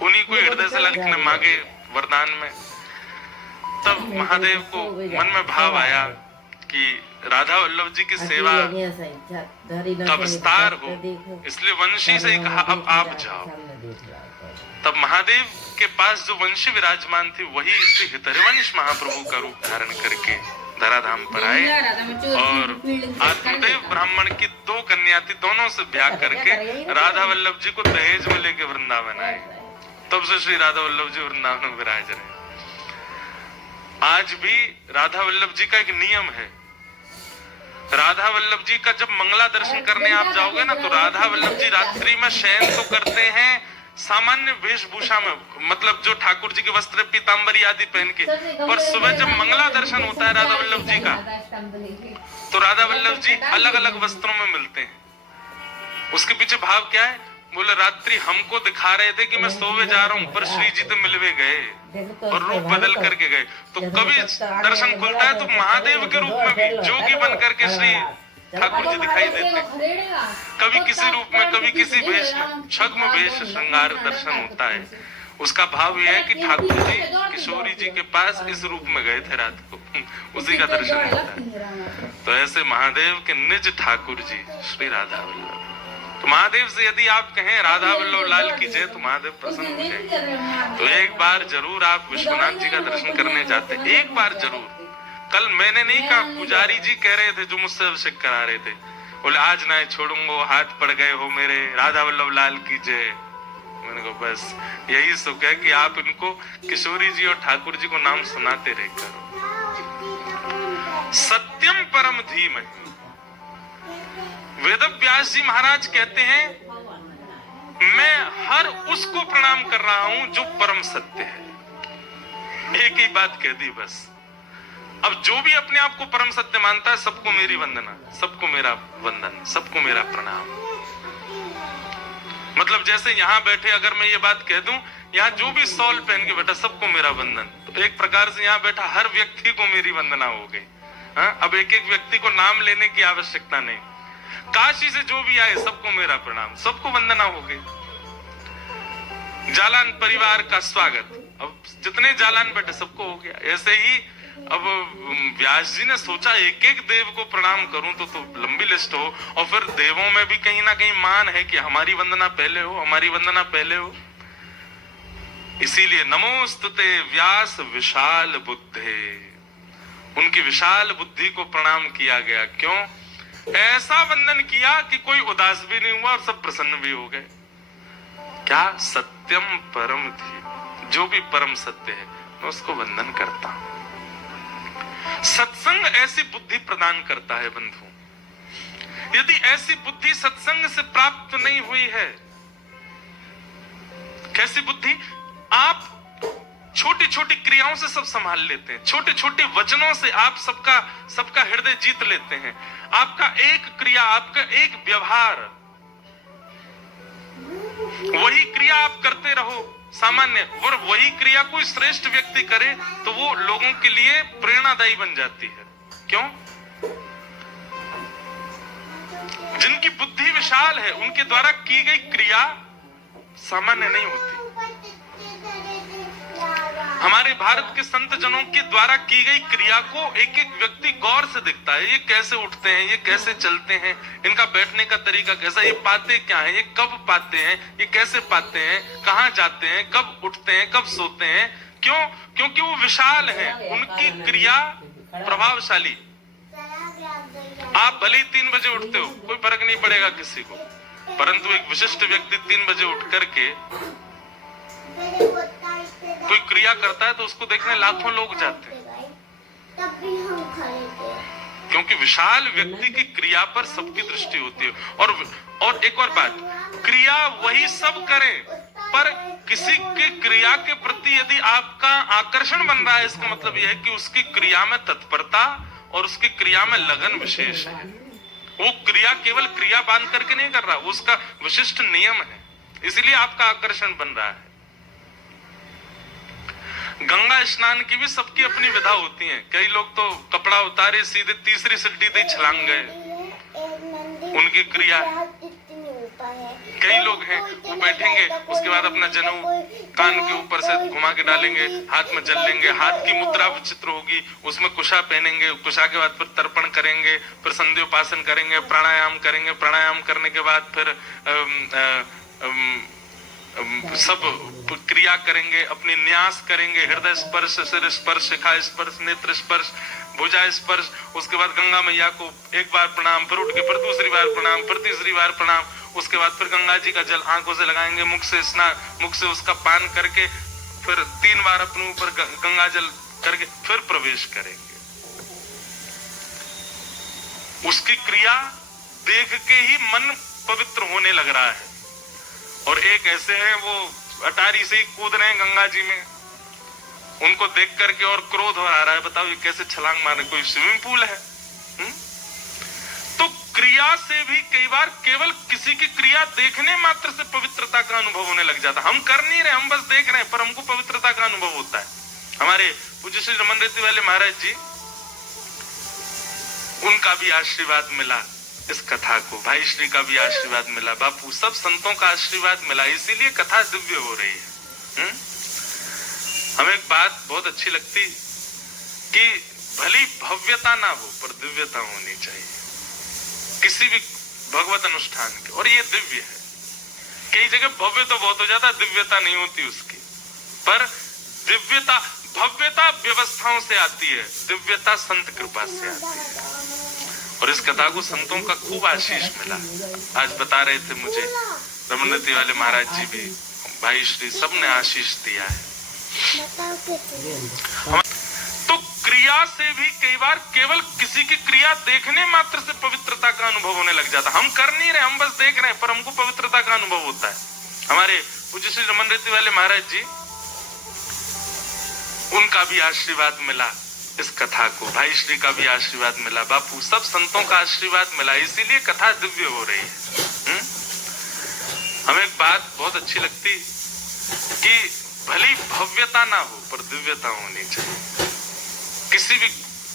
उन्हीं को हृदय से लगने मांगे वरदान में। तब महादेव को मन में भाव आया कि राधा वल्लभ जी की सेवा का विस्तार हो, इसलिए वंशी से ही कहा अब आप जाओ। तब महादेव के पास जो वंशी विराजमान थी वही श्री हितरिवंश महाप्रभु का रूप धारण करके धराधाम पर आए और आत्मदेव ब्राह्मण की दो कन्या थी, दोनों से ब्याह करके राधा वल्लभ जी को दहेज में लेके वृंदावन आए। तब से श्री राधा वल्लभ जी वृंदावन में विराज रहे। आज भी राधा वल्लभ जी का एक नियम है, राधा वल्लभ जी का जब मंगला दर्शन करने आप जाओगे ना तो राधा वल्लभ जी रात्रि में शयन तो करते हैं सामान्य वेशभूषा में, मतलब जो ठाकुर जी के वस्त्र पीताम्बरी आदि पहन के, पर सुबह जब मंगला दर्शन होता है राधा वल्लभ जी का, तो राधा वल्लभ जी अलग अलग वस्त्रों में मिलते हैं। उसके पीछे भाव क्या है? बोले रात्रि हमको दिखा रहे थे कि मैं सोवे जा रहा हूँ, पर श्री जी तो मिलवे गए और रूप बदल करके गए। तो कभी दर्शन खुलता है तो महादेव के रूप में भी जोगी बन करके श्री ठाकुर जी दिखाई देते, कभी किसी रूप में, कभी किसी वेश में, छद्म वेश श्रृंगार दर्शन होता है। उसका भाव यह है कि ठाकुर जी किशोरी जी के पास इस रूप में गए थे रात को, उसी का दर्शन होता है। तो ऐसे महादेव के निज ठाकुर जी श्री राधा वल्लभ। तो महादेव से यदि आप कहें राधा वल्लभ लाल की जय, तो महादेव प्रसन्न हो जाएंगे। तो एक बार जरूर आप विश्वनाथ जी का दर्शन करने जाते, एक बार जरूर। कल मैंने नहीं कहा, पुजारी जी कह रहे थे जो मुझसे अभिषेक करा रहे थे, बोले आज ना छोड़ूंगा, हाथ पड़ गए हो मेरे, राधा वल्लभ लाल की जय। मैंने कहा बस यही सुख है कि आप इनको किशोरी जी और ठाकुर जी को नाम सुनाते रह करो। सत्यम परम धीमहि। वेद व्यास जी महाराज कहते हैं, मैं हर उसको प्रणाम कर रहा हूं जो परम सत्य है। एक ही बात कह दी बस। अब जो भी अपने आप को परम सत्य मानता है, सबको मेरी वंदना, सबको मेरा वंदन, सबको मेरा प्रणाम। मतलब जैसे यहाँ बैठे अगर मैं ये बात कह दूं, यहाँ जो भी सॉल पहन के बैठा सबको मेरा वंदन, तो एक प्रकार से यहाँ बैठा हर व्यक्ति को मेरी वंदना हो गई। अब एक एक व्यक्ति को नाम लेने की आवश्यकता नहीं। काशी से जो भी आए सबको मेरा प्रणाम, सबको वंदना हो गई। जालान परिवार का स्वागत, अब जितने जालान बैठे सबको हो गया। ऐसे ही अब व्यास जी ने सोचा एक एक देव को प्रणाम करूं तो लंबी लिस्ट हो, और फिर देवों में भी कहीं ना कहीं मान है कि हमारी वंदना पहले हो, हमारी वंदना पहले हो। इसीलिए नमोस्तुते व्यास विशाल बुद्धे, उनकी विशाल बुद्धि को प्रणाम किया गया। क्यों? ऐसा वंदन किया कि कोई उदास भी नहीं हुआ और सब प्रसन्न भी हो गए। क्या? सत्यम परम धीमहि। जो भी परम सत्य है मैं उसको वंदन करता हूं। सत्संग ऐसी बुद्धि प्रदान करता है बंधु। यदि ऐसी बुद्धि सत्संग से प्राप्त नहीं हुई है, कैसी बुद्धि? आप छोटी छोटी क्रियाओं से सब संभाल लेते हैं, छोटे छोटे वचनों से आप सबका हृदय जीत लेते हैं। आपका एक क्रिया, आपका एक व्यवहार, वही क्रिया आप करते रहो सामान्य, और वही क्रिया कोई श्रेष्ठ व्यक्ति करे तो वो लोगों के लिए प्रेरणादायी बन जाती है। क्यों? जिनकी बुद्धि विशाल है उनके द्वारा की गई क्रिया सामान्य नहीं होती। हमारे भारत के संत जनों के द्वारा की गई क्रिया को एक एक व्यक्ति गौर से देखता है। ये कैसे उठते हैं, ये कैसे चलते हैं, इनका बैठने का तरीका कैसा, ये पाते क्या है, ये कब पाते हैं, ये कैसे पाते हैं, कहाँ जाते हैं, कब उठते हैं, कब सोते हैं। क्यों? क्योंकि वो विशाल है, उनकी क्रिया प्रभावशाली। आप भले ही 3 बजे उठते हो, कोई फर्क नहीं पड़ेगा किसी को, परंतु एक विशिष्ट व्यक्ति 3 बजे उठ करके कोई क्रिया करता है तो उसको देखने लाखों लोग जाते हैं, क्योंकि विशाल व्यक्ति की क्रिया पर सबकी दृष्टि होती है। और एक और बात, क्रिया वही सब करें, पर किसी की क्रिया के प्रति यदि आपका आकर्षण बन रहा है, इसका मतलब यह है कि उसकी क्रिया में तत्परता और उसकी क्रिया में लगन विशेष है। वो क्रिया केवल क्रिया बांध करके नहीं कर रहा, वो उसका विशिष्ट नियम है, इसलिए आपका आकर्षण बन रहा है। गंगा स्नान की भी सबकी अपनी विधा होती है। कई लोग तो कपड़ा उतारे सीधे तीसरी सीढ़ी पे छलांग गए, उनकी क्रिया है। कई लोग हैं वो बैठेंगे, उसके बाद अपना जनेऊ कान के ऊपर से घुमा के डालेंगे, हाथ में जल लेंगे, हाथ की मुद्रा विचित्र होगी, उसमें कुशा पहनेंगे, कुशा के बाद फिर तर्पण करेंगे, फिर संध्योपासन करेंगे, प्राणायाम करेंगे, प्राणायाम करने के बाद फिर सब क्रिया करेंगे, अपनी न्यास करेंगे, हृदय स्पर्श, सिर स्पर्श, शिखा स्पर्श, नेत्र स्पर्श, भुजा स्पर्श। उसके बाद गंगा मैया को एक बार प्रणाम, फिर उठ के फिर दूसरी बार प्रणाम, फिर तीसरी बार प्रणाम। उसके बाद फिर गंगा जी का जल आंखों से लगाएंगे, मुख से स्नान, मुख से उसका पान करके फिर 3 बार अपने ऊपर गंगा जल करके फिर प्रवेश करेंगे। उसकी क्रिया देख के ही मन पवित्र होने लग रहा है। और एक ऐसे हैं वो अटारी से ही कूद रहे हैं गंगा जी में, उनको देख करके और क्रोध हो रहा है, बताओ ये कैसे छलांग मारे, कोई स्विमिंग पूल है? तो क्रिया से भी कई बार केवल किसी की क्रिया देखने मात्र से पवित्रता का अनुभव होने लग जाता। हम कर नहीं रहे, हम बस देख रहे हैं, पर हमको पवित्रता का अनुभव होता है। हमारे पूज्य श्री रमन रेती वाले महाराज जी, उनका भी आशीर्वाद मिला इस कथा को, भाई श्री का भी आशीर्वाद मिला, बापू सब संतों का आशीर्वाद मिला, इसीलिए कथा दिव्य हो रही है। हमें एक बात बहुत अच्छी लगती कि भली भव्यता ना हो पर दिव्यता होनी चाहिए किसी भी भगवत अनुष्ठान के, और ये दिव्य है। कई जगह भव्य तो बहुत हो जाता, दिव्यता नहीं होती उसकी, पर दिव्यता भव्यता व्यवस्थाओं से आती है, दिव्यता संत कृपा से आती है। और इस कथा को संतों का खूब आशीष मिला। आज बता रहे थे मुझे रमन रेती वाले महाराज जी भी, भाई श्री, सबने आशीष दिया है। तो क्रिया से भी कई बार केवल किसी की क्रिया देखने मात्र से पवित्रता का अनुभव होने लग जाता। हम कर नहीं रहे, हम बस देख रहे हैं, पर हमको पवित्रता का अनुभव होता है। हमारे पूज्य श्री रमन रेती वाले महाराज जी, उनका भी आशीर्वाद मिला इस कथा को, भाई श्री का भी आशीर्वाद मिला, बापू सब संतों का आशीर्वाद मिला, इसीलिए कथा दिव्य हो रही है। हमें एक बात बहुत अच्छी लगती कि भली भव्यता ना हो पर दिव्यता होनी चाहिए किसी भी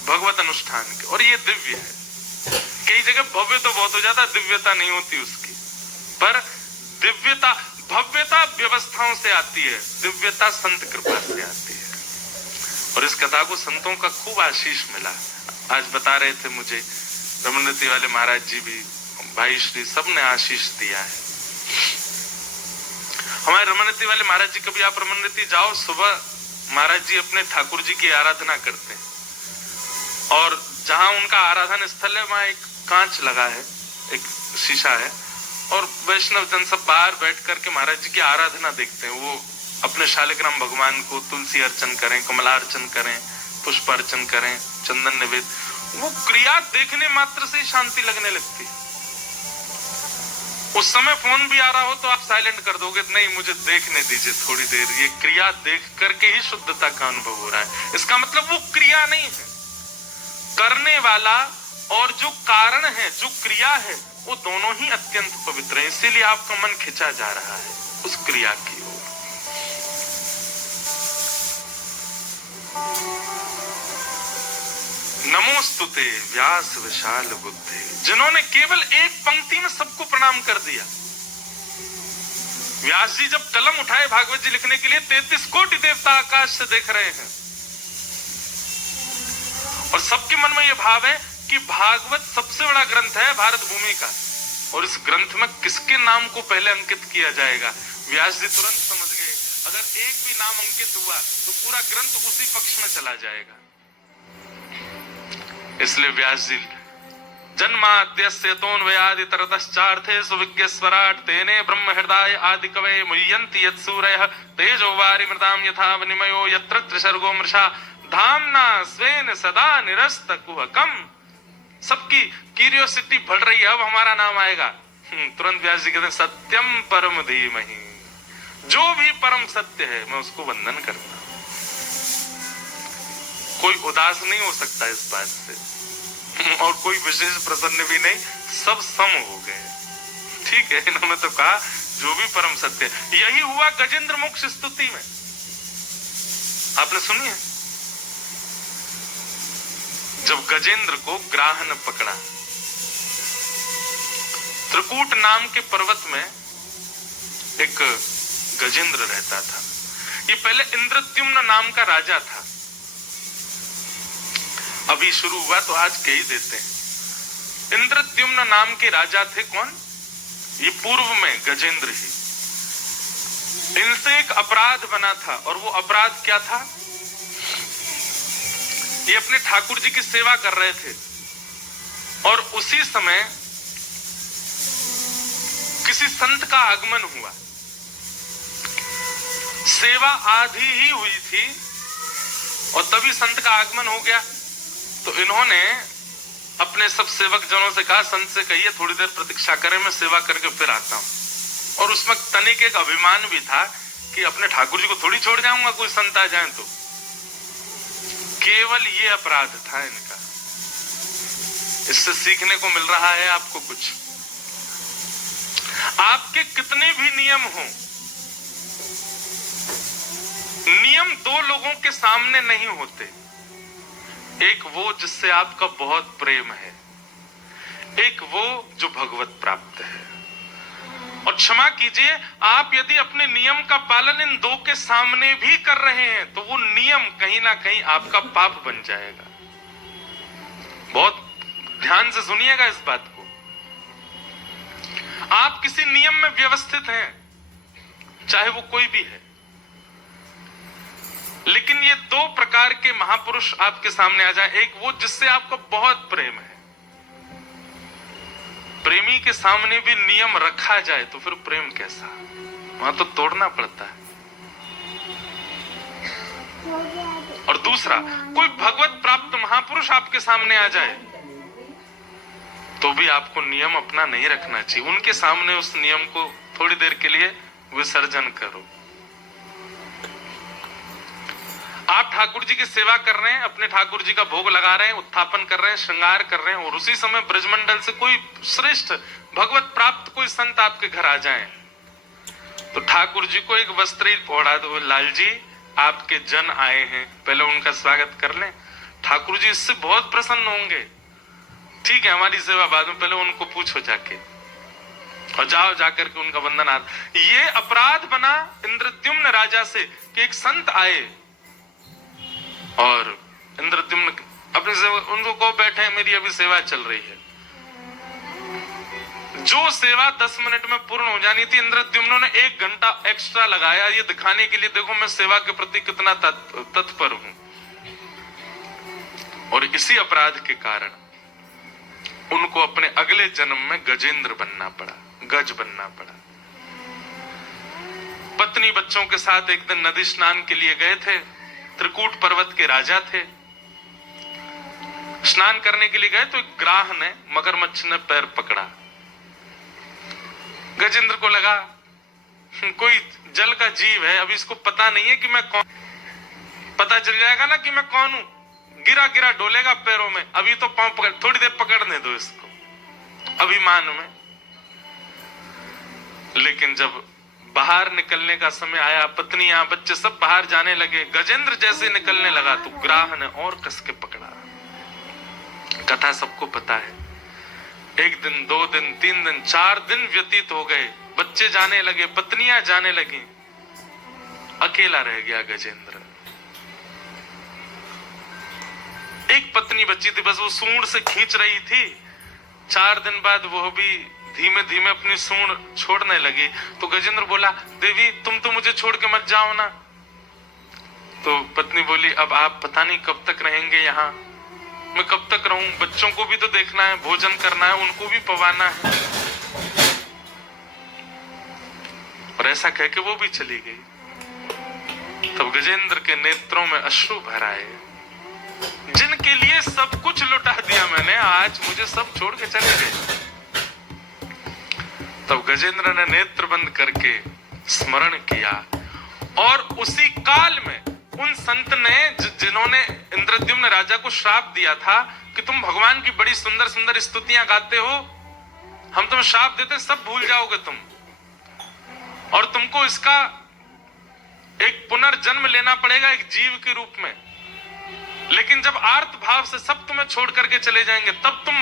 भगवत अनुष्ठान के, और ये दिव्य है। कई जगह भव्य तो बहुत हो जाता, दिव्यता नहीं होती उसकी, पर दिव्यता भव्यता व्यवस्थाओं से आती है, दिव्यता संत कृपा से आती है। और इस कथा को संतों का खूब आशीष मिला। आज बता रहे थे मुझे रमन रेती वाले महाराज जी भी, भाई श्री, सबने आशीष दिया है। हमारे रमन रेती वाले महाराज जी, कभी आप रमन रेती जाओ, सुबह महाराज जी अपने ठाकुर जी की आराधना करते हैं, और जहां उनका आराधना स्थल है वहां एक कांच लगा है, एक शीशा है, और वैष्णव जन सब बाहर बैठ करके महाराज जी की आराधना देखते हैं। वो अपने शालिग्राम भगवान को तुलसी अर्चन करें, कमलार्चन करें, पुष्प अर्चन करें, चंदन निवेद, वो क्रिया देखने मात्र से शांति लगने लगती है। उस समय फोन भी आ रहा हो तो आप साइलेंट कर दोगे, नहीं मुझे देखने दीजिए थोड़ी देर, ये क्रिया देख करके ही शुद्धता का अनुभव हो रहा है। इसका मतलब वो क्रिया नहीं है, करने वाला और जो कारण है, जो क्रिया है, वो दोनों ही अत्यंत पवित्र है, इसीलिए आपका मन खिंचा जा रहा है उस क्रिया की ओर। नमोस्तुते व्यास विशाल बुद्धि, जिन्होंने केवल एक पंक्ति में सबको प्रणाम कर दिया। व्यास जी जब कलम उठाए भागवत जी लिखने के लिए, 33 कोटि देवता आकाश से देख रहे हैं, और सबके मन में यह भाव है कि भागवत सबसे बड़ा ग्रंथ है भारत भूमि का, और इस ग्रंथ में किसके नाम को पहले अंकित किया जाएगा। व्यास जी तुरंत समझ गए, अगर एक भी नाम अंकित हुआ तो पूरा ग्रंथ उसी पक्ष में चला जाएगा। इसलिए व्यास जी, जन्माद्यस्य तोन्वयादितरतश्चार्थे सुविज्ञस्वराट् तेने ब्रह्म हृदय आदि कवये मुह्यन्ति यत्सूरयः तेजो वारिमृतां यथा विनिमयो यत्र त्रिसर्गो मृषा धाम्ना स्वेन सदा निरस्तकुहकम्। सबकी क्यूरियोसिटी बढ़ रही है, अब हमारा नाम आएगा। तुरंत व्यास जी कहते हैं, सत्यम परम धीमहि, जो भी परम सत्य है मैं उसको वंदन करता हूं। कोई उदास नहीं हो सकता इस बात से, और कोई विशेष प्रसन्न भी नहीं, सब सम हो गए। ठीक है, इन्होंने तो कहा जो भी परम सत्य है। यही हुआ गजेंद्र मोक्ष स्तुति में, आपने सुनी है? जब गजेंद्र को ग्राह ने पकड़ा, त्रिकूट नाम के पर्वत में एक गजेंद्र रहता था। ये पहले इंद्रद्युम्न नाम का राजा था, अभी शुरू हुआ तो आज कह ही देते हैं। इंद्रद्युम्न नाम के राजा थे कौन? ये पूर्व में गजेंद्र ही। इनसे एक अपराध बना था, और वो अपराध क्या था? ये अपने ठाकुर जी की सेवा कर रहे थे, और उसी समय किसी संत का आगमन हुआ। सेवा आधी ही हुई थी और तभी संत का आगमन हो गया। तो इन्होंने अपने सब सेवक जनों से कहा, संत से कहिए थोड़ी देर प्रतीक्षा करें, मैं सेवा करके फिर आता हूं। और उसमें तनिक एक अभिमान भी था कि अपने ठाकुर जी को थोड़ी छोड़ जाऊंगा कोई संत आ जाए तो। केवल ये अपराध था इनका। इससे सीखने को मिल रहा है आपको कुछ। आपके कितने भी नियम हो, नियम दो लोगों के सामने नहीं होते। एक वो जिससे आपका बहुत प्रेम है, एक वो जो भगवत प्राप्त है। और क्षमा कीजिए, आप यदि अपने नियम का पालन इन दो के सामने भी कर रहे हैं तो वो नियम कहीं ना कहीं आपका पाप बन जाएगा। बहुत ध्यान से सुनिएगा इस बात को। आप किसी नियम में व्यवस्थित हैं, चाहे वो कोई भी है, लेकिन ये दो प्रकार के महापुरुष आपके सामने आ जाए। एक वो जिससे आपको बहुत प्रेम है, प्रेमी के सामने भी नियम रखा जाए तो फिर प्रेम कैसा, वहां तो तोड़ना पड़ता है। और दूसरा, कोई भगवत प्राप्त महापुरुष आपके सामने आ जाए तो भी आपको नियम अपना नहीं रखना चाहिए। उनके सामने उस नियम को थोड़ी देर के लिए विसर्जन करो। आप ठाकुर जी की सेवा कर रहे हैं, अपने ठाकुर जी का भोग लगा रहे हैं, उत्थापन कर रहे हैं, श्रृंगार कर रहे हैं, और उसी समय ब्रजमंडल से कोई श्रेष्ठ भगवत प्राप्त कोई संत आपके घर आ जाएं, तो ठाकुर जी को एक वस्त्र ओढ़ा दो। लाल जी, आपके जन आए हैं, पहले उनका स्वागत कर लें। ठाकुर जी इससे बहुत प्रसन्न होंगे। ठीक है, हमारी सेवा बाद में, पहले उनको पूछो जाके, और जाओ जाकर के उनका वंदन आ। ये अपराध बना इंद्रद्युम्न राजा से कि एक संत आए और इंद्रद्युम्न अपनी सेवा, उनको को बैठे, मेरी अभी सेवा चल रही है। जो सेवा 10 मिनट में पूर्ण हो जानी थी, इंद्रद्युम्न ने 1 घंटा एक्स्ट्रा लगाया, ये दिखाने के लिए देखो मैं सेवा के प्रति कितना तत्पर हूं। और इसी अपराध के कारण उनको अपने अगले जन्म में गजेंद्र बनना पड़ा, गज बनना पड़ा। पत्नी बच्चों के साथ एक दिन नदी स्नान के लिए गए थे। त्रिकूट पर्वत के राजा थे। स्नान करने के लिए गए तो एक ग्राह ने, मगरमच्छ ने पैर पकड़ा। गजेंद्र को लगा कोई जल का जीव है, अभी इसको पता नहीं है कि मैं कौन, पता चल जाएगा ना कि मैं कौन हूं, गिरा गिरा डोलेगा पैरों में, अभी तो पांव पकड़, थोड़ी देर पकड़ने दो इसको, अभिमान में। लेकिन जब बाहर निकलने का समय आया, पत्नियां बच्चे सब बाहर जाने लगे, गजेंद्र जैसे निकलने लगा तो ग्राह ने और कस के पकड़ा। कथा सबको पता है। 1 दिन, 2 दिन, 3 दिन, 4 दिन व्यतीत हो गए, बच्चे जाने लगे, पत्नियां जाने लगी, अकेला रह गया गजेंद्र। एक पत्नी बची थी, बस वो सूंड से खींच रही थी। 4 दिन बाद वो भी धीमे धीमे अपनी सूंड छोड़ने लगी। तो गजेंद्र बोला, देवी तुम तो मुझे छोड़ के मत जाओ ना। तो पत्नी बोली, अब आप पता नहीं कब तक रहेंगे यहाँ, मैं कब तक रहूं, बच्चों को भी तो देखना है, भोजन करना है, उनको भी पवाना है। और ऐसा कह के वो भी चली गई। तब गजेंद्र के नेत्रों में अश्रु भर आए। जिनके लिए सब कुछ लुटा दिया मैंने, आज मुझे सब छोड़ के चले गए। तब गजेंद्र ने नेत्र बंद करके स्मरण किया, और उसी काल में उन संत ने जिन्होंने इंद्रद्युम्न राजा को श्राप दिया था कि तुम भगवान की बड़ी सुंदर सुंदर स्तुतियां गाते हो, हम तुम्हें श्राप देते सब भूल जाओगे तुम, और तुमको इसका एक पुनर्जन्म लेना पड़ेगा एक जीव के रूप में। लेकिन जब आर्त भाव से सब तुम्हें छोड़ करके चले जाएंगे, तब तुम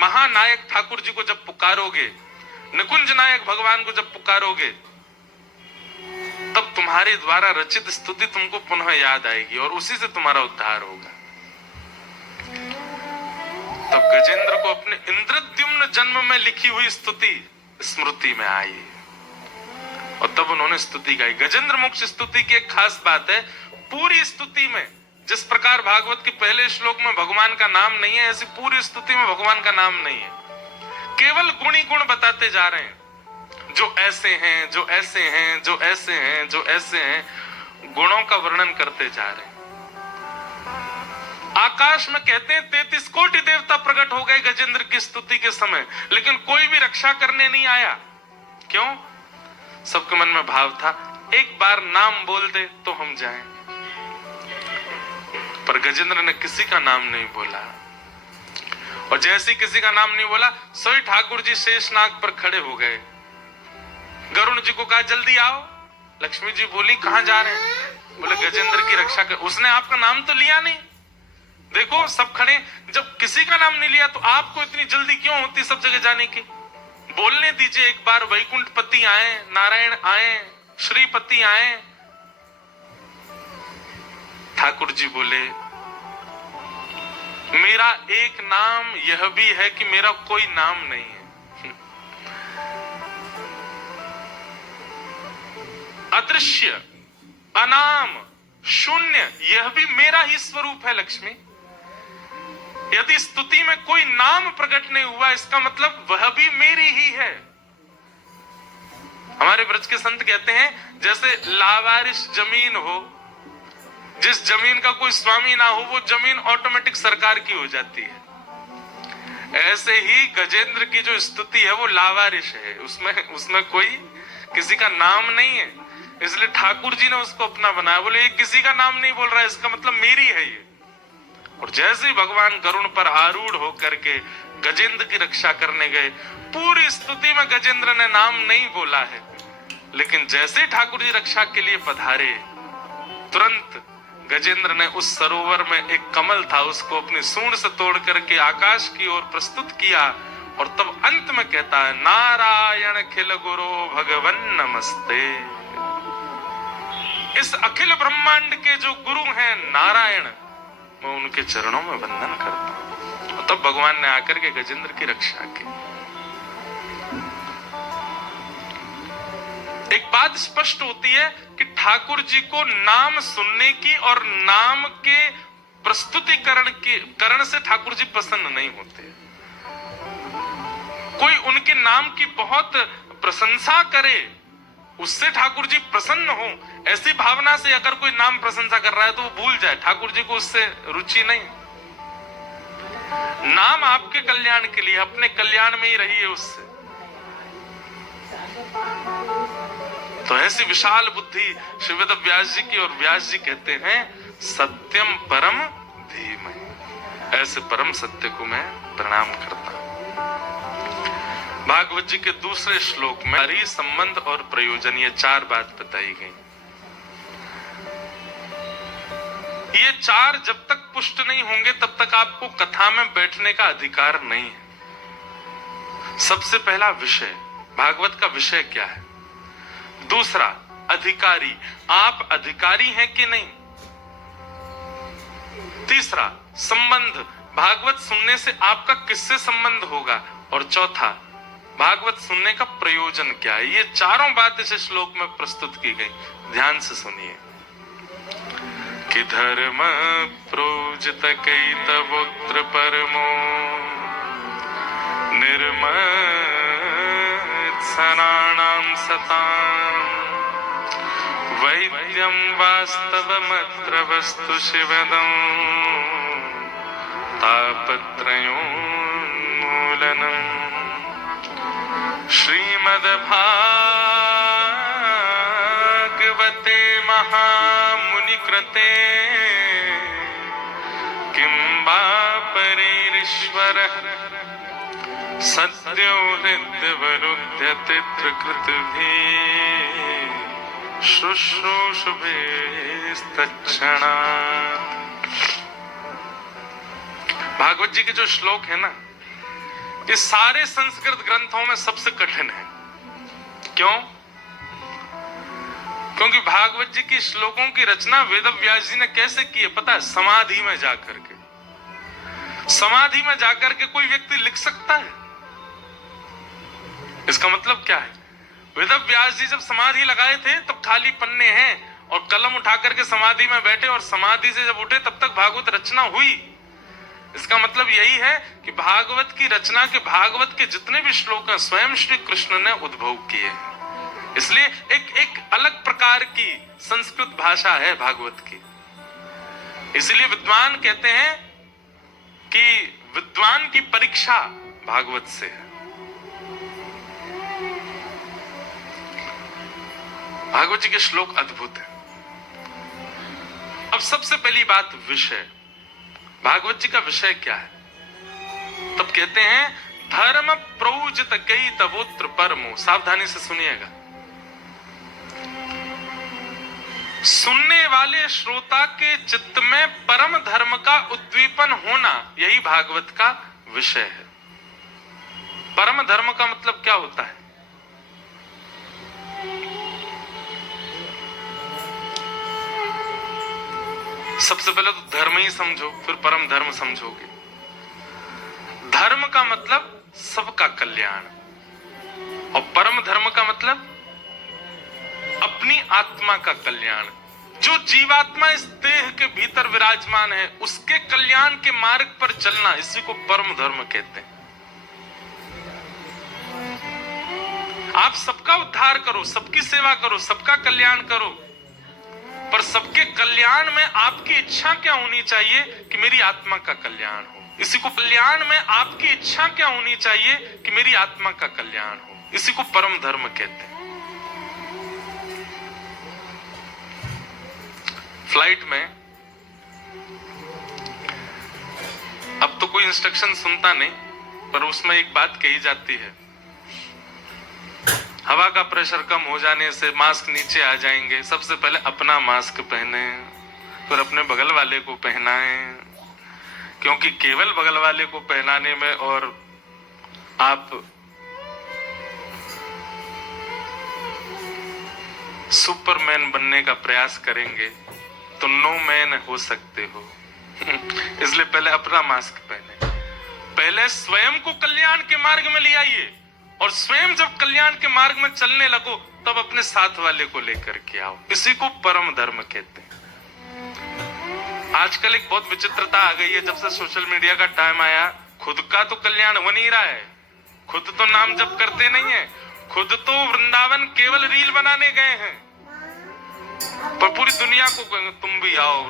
महानायक ठाकुर जी को जब पुकारोगे, निकुंज नायक भगवान को जब पुकारोगे, तब तुम्हारे द्वारा रचित स्तुति तुमको पुनः याद आएगी और उसी से तुम्हारा उद्धार होगा। तब गजेंद्र को अपने इंद्रद्युम्न जन्म में लिखी हुई स्तुति स्मृति में आई और तब उन्होंने स्तुति गाई। गजेंद्र मोक्ष स्तुति की एक खास बात है, पूरी स्तुति में जिस प्रकार भागवत के पहले श्लोक में भगवान का नाम नहीं है, ऐसी पूरी स्तुति में भगवान का नाम नहीं है। केवल गुण ही गुण बताते जा रहे हैं, जो ऐसे हैं, जो ऐसे हैं, जो ऐसे हैं, जो ऐसे हैं, गुणों का वर्णन करते जा रहे हैं। आकाश में कहते हैं 33 कोटि देवता प्रकट हो गए गजेंद्र की स्तुति के समय, लेकिन कोई भी रक्षा करने नहीं आया। क्यों? सबके मन में भाव था एक बार नाम बोल दे तो हम जाएं। पर गजेंद्र ने किसी का नाम नहीं बोला, और जैसे किसी का नाम नहीं बोला सोई ठाकुर जी शेषनाग पर खड़े हो गए। गरुण जी को कहा जल्दी आओ। लक्ष्मी जी बोली कहां जा रहे हैं? बोले गजेंद्र की रक्षा कर। उसने आपका नाम तो लिया नहीं। देखो सब खड़े, जब किसी का नाम नहीं लिया तो आपको इतनी जल्दी क्यों होती सब जगह जाने की? बोलने दीजिए एक बार, वैकुंठपति आए, नारायण आए, श्रीपति आए। ठाकुर जी बोले मेरा एक नाम यह भी है कि मेरा कोई नाम नहीं है। अदृश्य, अनाम, शून्य, यह भी मेरा ही स्वरूप है लक्ष्मी। यदि स्तुति में कोई नाम प्रकट नहीं हुआ इसका मतलब वह भी मेरी ही है। हमारे ब्रज के संत कहते हैं जैसे लावारिस जमीन हो, जिस जमीन का कोई स्वामी ना हो वो जमीन ऑटोमेटिक सरकार की हो जाती है। ऐसे ही गजेंद्र की जो स्तुति है वो लावारिश है, उसमें कोई किसी का नाम नहीं है। इसलिए ठाकुर जी ने उसको अपना बनाया। बोले ये किसी का नाम नहीं बोल रहा है, इसका मतलब मेरी है ये। और जैसे ही भगवान गरुण पर आरूढ़ होकर के गजेंद्र की रक्षा करने गए, पूरी स्तुति में गजेंद्र ने नाम नहीं बोला है, लेकिन जैसे ठाकुर जी रक्षा के लिए पधारे तुरंत गजेंद्र ने उस सरोवर में एक कमल था उसको अपनी सूंड से तोड़ करके आकाश की ओर प्रस्तुत किया, और तब अंत में कहता है नारायण खिल गुरु भगवन नमस्ते। इस अखिल ब्रह्मांड के जो गुरु हैं नारायण, मैं उनके चरणों में वंदन करता हूं। और तब भगवान ने आकर के गजेंद्र की रक्षा की। एक बात स्पष्ट होती है कि ठाकुर जी को नाम सुनने की और नाम के प्रस्तुतिकरण से ठाकुर जी प्रसन्न नहीं होते। कोई उनके नाम की बहुत प्रशंसा करे उससे ठाकुर जी प्रसन्न हो, ऐसी भावना से अगर कोई नाम प्रशंसा कर रहा है तो वो भूल जाए, ठाकुर जी को उससे रुचि नहीं। नाम आपके कल्याण के लिए, अपने कल्याण में ही रहिए उससे। तो ऐसी विशाल बुद्धि श्री वेद व्यास जी की, और व्यास जी कहते हैं सत्यम परम धीमहि। ऐसे परम सत्य को मैं प्रणाम करता हूं। भागवत जी के दूसरे श्लोक में हरि संबंध और प्रयोजन, ये चार बात बताई गई। ये चार जब तक पुष्ट नहीं होंगे तब तक आपको कथा में बैठने का अधिकार नहीं है। सबसे पहला विषय, भागवत का विषय क्या है। दूसरा अधिकारी, आप अधिकारी हैं कि नहीं। तीसरा संबंध, भागवत सुनने से आपका किससे संबंध होगा। और चौथा भागवत सुनने का प्रयोजन क्या है। ये चारों बात इस श्लोक में प्रस्तुत की गई, ध्यान से सुनिए। कि धर्म प्रोजित कैतवोत्र परमो निर्मत्सराणां सतां वैद्यं वास्तवमत्र वस्तु शिवदं तापत्रयोन्मूलनम् श्रीमद्भागवते महामुनिकृते किं वा परेरीश्वरः सद्यो हृद्यवरुध्यते त्रिकृतिभिः शुश्रूषुभिस्तत्क्षणात्। भागवत जी के जो श्लोक है ना, ये सारे संस्कृत ग्रंथों में सबसे कठिन है। क्यों? क्योंकि भागवत जी की श्लोकों की रचना वेद व्यास जी ने कैसे की है पता है? समाधि में जाकर के। समाधि में जाकर के कोई व्यक्ति लिख सकता है? इसका मतलब क्या है? वेद व्यास जी जब समाधि लगाए थे तब खाली पन्ने हैं और कलम उठा करके समाधि में बैठे, और समाधि से जब उठे तब तक भागवत रचना हुई। इसका मतलब यही है कि भागवत की रचना के, भागवत के जितने भी श्लोक हैं स्वयं श्री कृष्ण ने उद्भव किए हैं। इसलिए एक अलग प्रकार की संस्कृत भाषा है भागवत की। इसलिए विद्वान कहते हैं कि विद्वान की परीक्षा भागवत से है। भागवत जी के श्लोक अद्भुत है। अब सबसे पहली बात विषय, भागवत जी का विषय क्या है? तब कहते हैं धर्म प्रौजित कई तवोत्र परमो। सावधानी से सुनिएगा, सुनने वाले श्रोता के चित्त में परम धर्म का उद्दीपन होना, यही भागवत का विषय है। परम धर्म का मतलब क्या होता है? सबसे पहले तो धर्म ही समझो, फिर परम धर्म समझोगे। धर्म का मतलब सबका कल्याण, और परम धर्म का मतलब अपनी आत्मा का कल्याण। जो जीवात्मा इस देह के भीतर विराजमान है, उसके कल्याण के मार्ग पर चलना, इसी को परम धर्म कहते हैं। आप सबका उद्धार करो, सबकी सेवा करो, सबका कल्याण करो, पर सबके कल्याण में आपकी इच्छा क्या होनी चाहिए कि मेरी आत्मा का कल्याण हो। इसी को कल्याण में आपकी इच्छा क्या होनी चाहिए कि मेरी आत्मा का कल्याण हो, इसी को परम धर्म कहते हैं। फ्लाइट में अब तो कोई इंस्ट्रक्शन सुनता नहीं, पर उसमें एक बात कही जाती है, हवा का प्रेशर कम हो जाने से मास्क नीचे आ जाएंगे, सबसे पहले अपना मास्क पहने, फिर अपने बगल वाले को पहनाएं, क्योंकि केवल बगल वाले को पहनाने में और आप सुपरमैन बनने का प्रयास करेंगे तो नो मैन हो सकते हो। इसलिए पहले अपना मास्क पहने, पहले स्वयं को कल्याण के मार्ग में ले आइए, और स्वयं जब कल्याण के मार्ग में चलने लगो तब अपने साथ वाले को लेकर के आओ। इसी को परम धर्म कहते हैं। आजकल एक बहुत विचित्रता आ गई है, जब से सोशल मीडिया का टाइम आया, खुद का तो कल्याण हो नहीं रहा है, खुद तो नाम जप करते नहीं है, खुद तो वृंदावन केवल रील बनाने गए हैं, पर पूरी दुनिया को तुम भी आओ।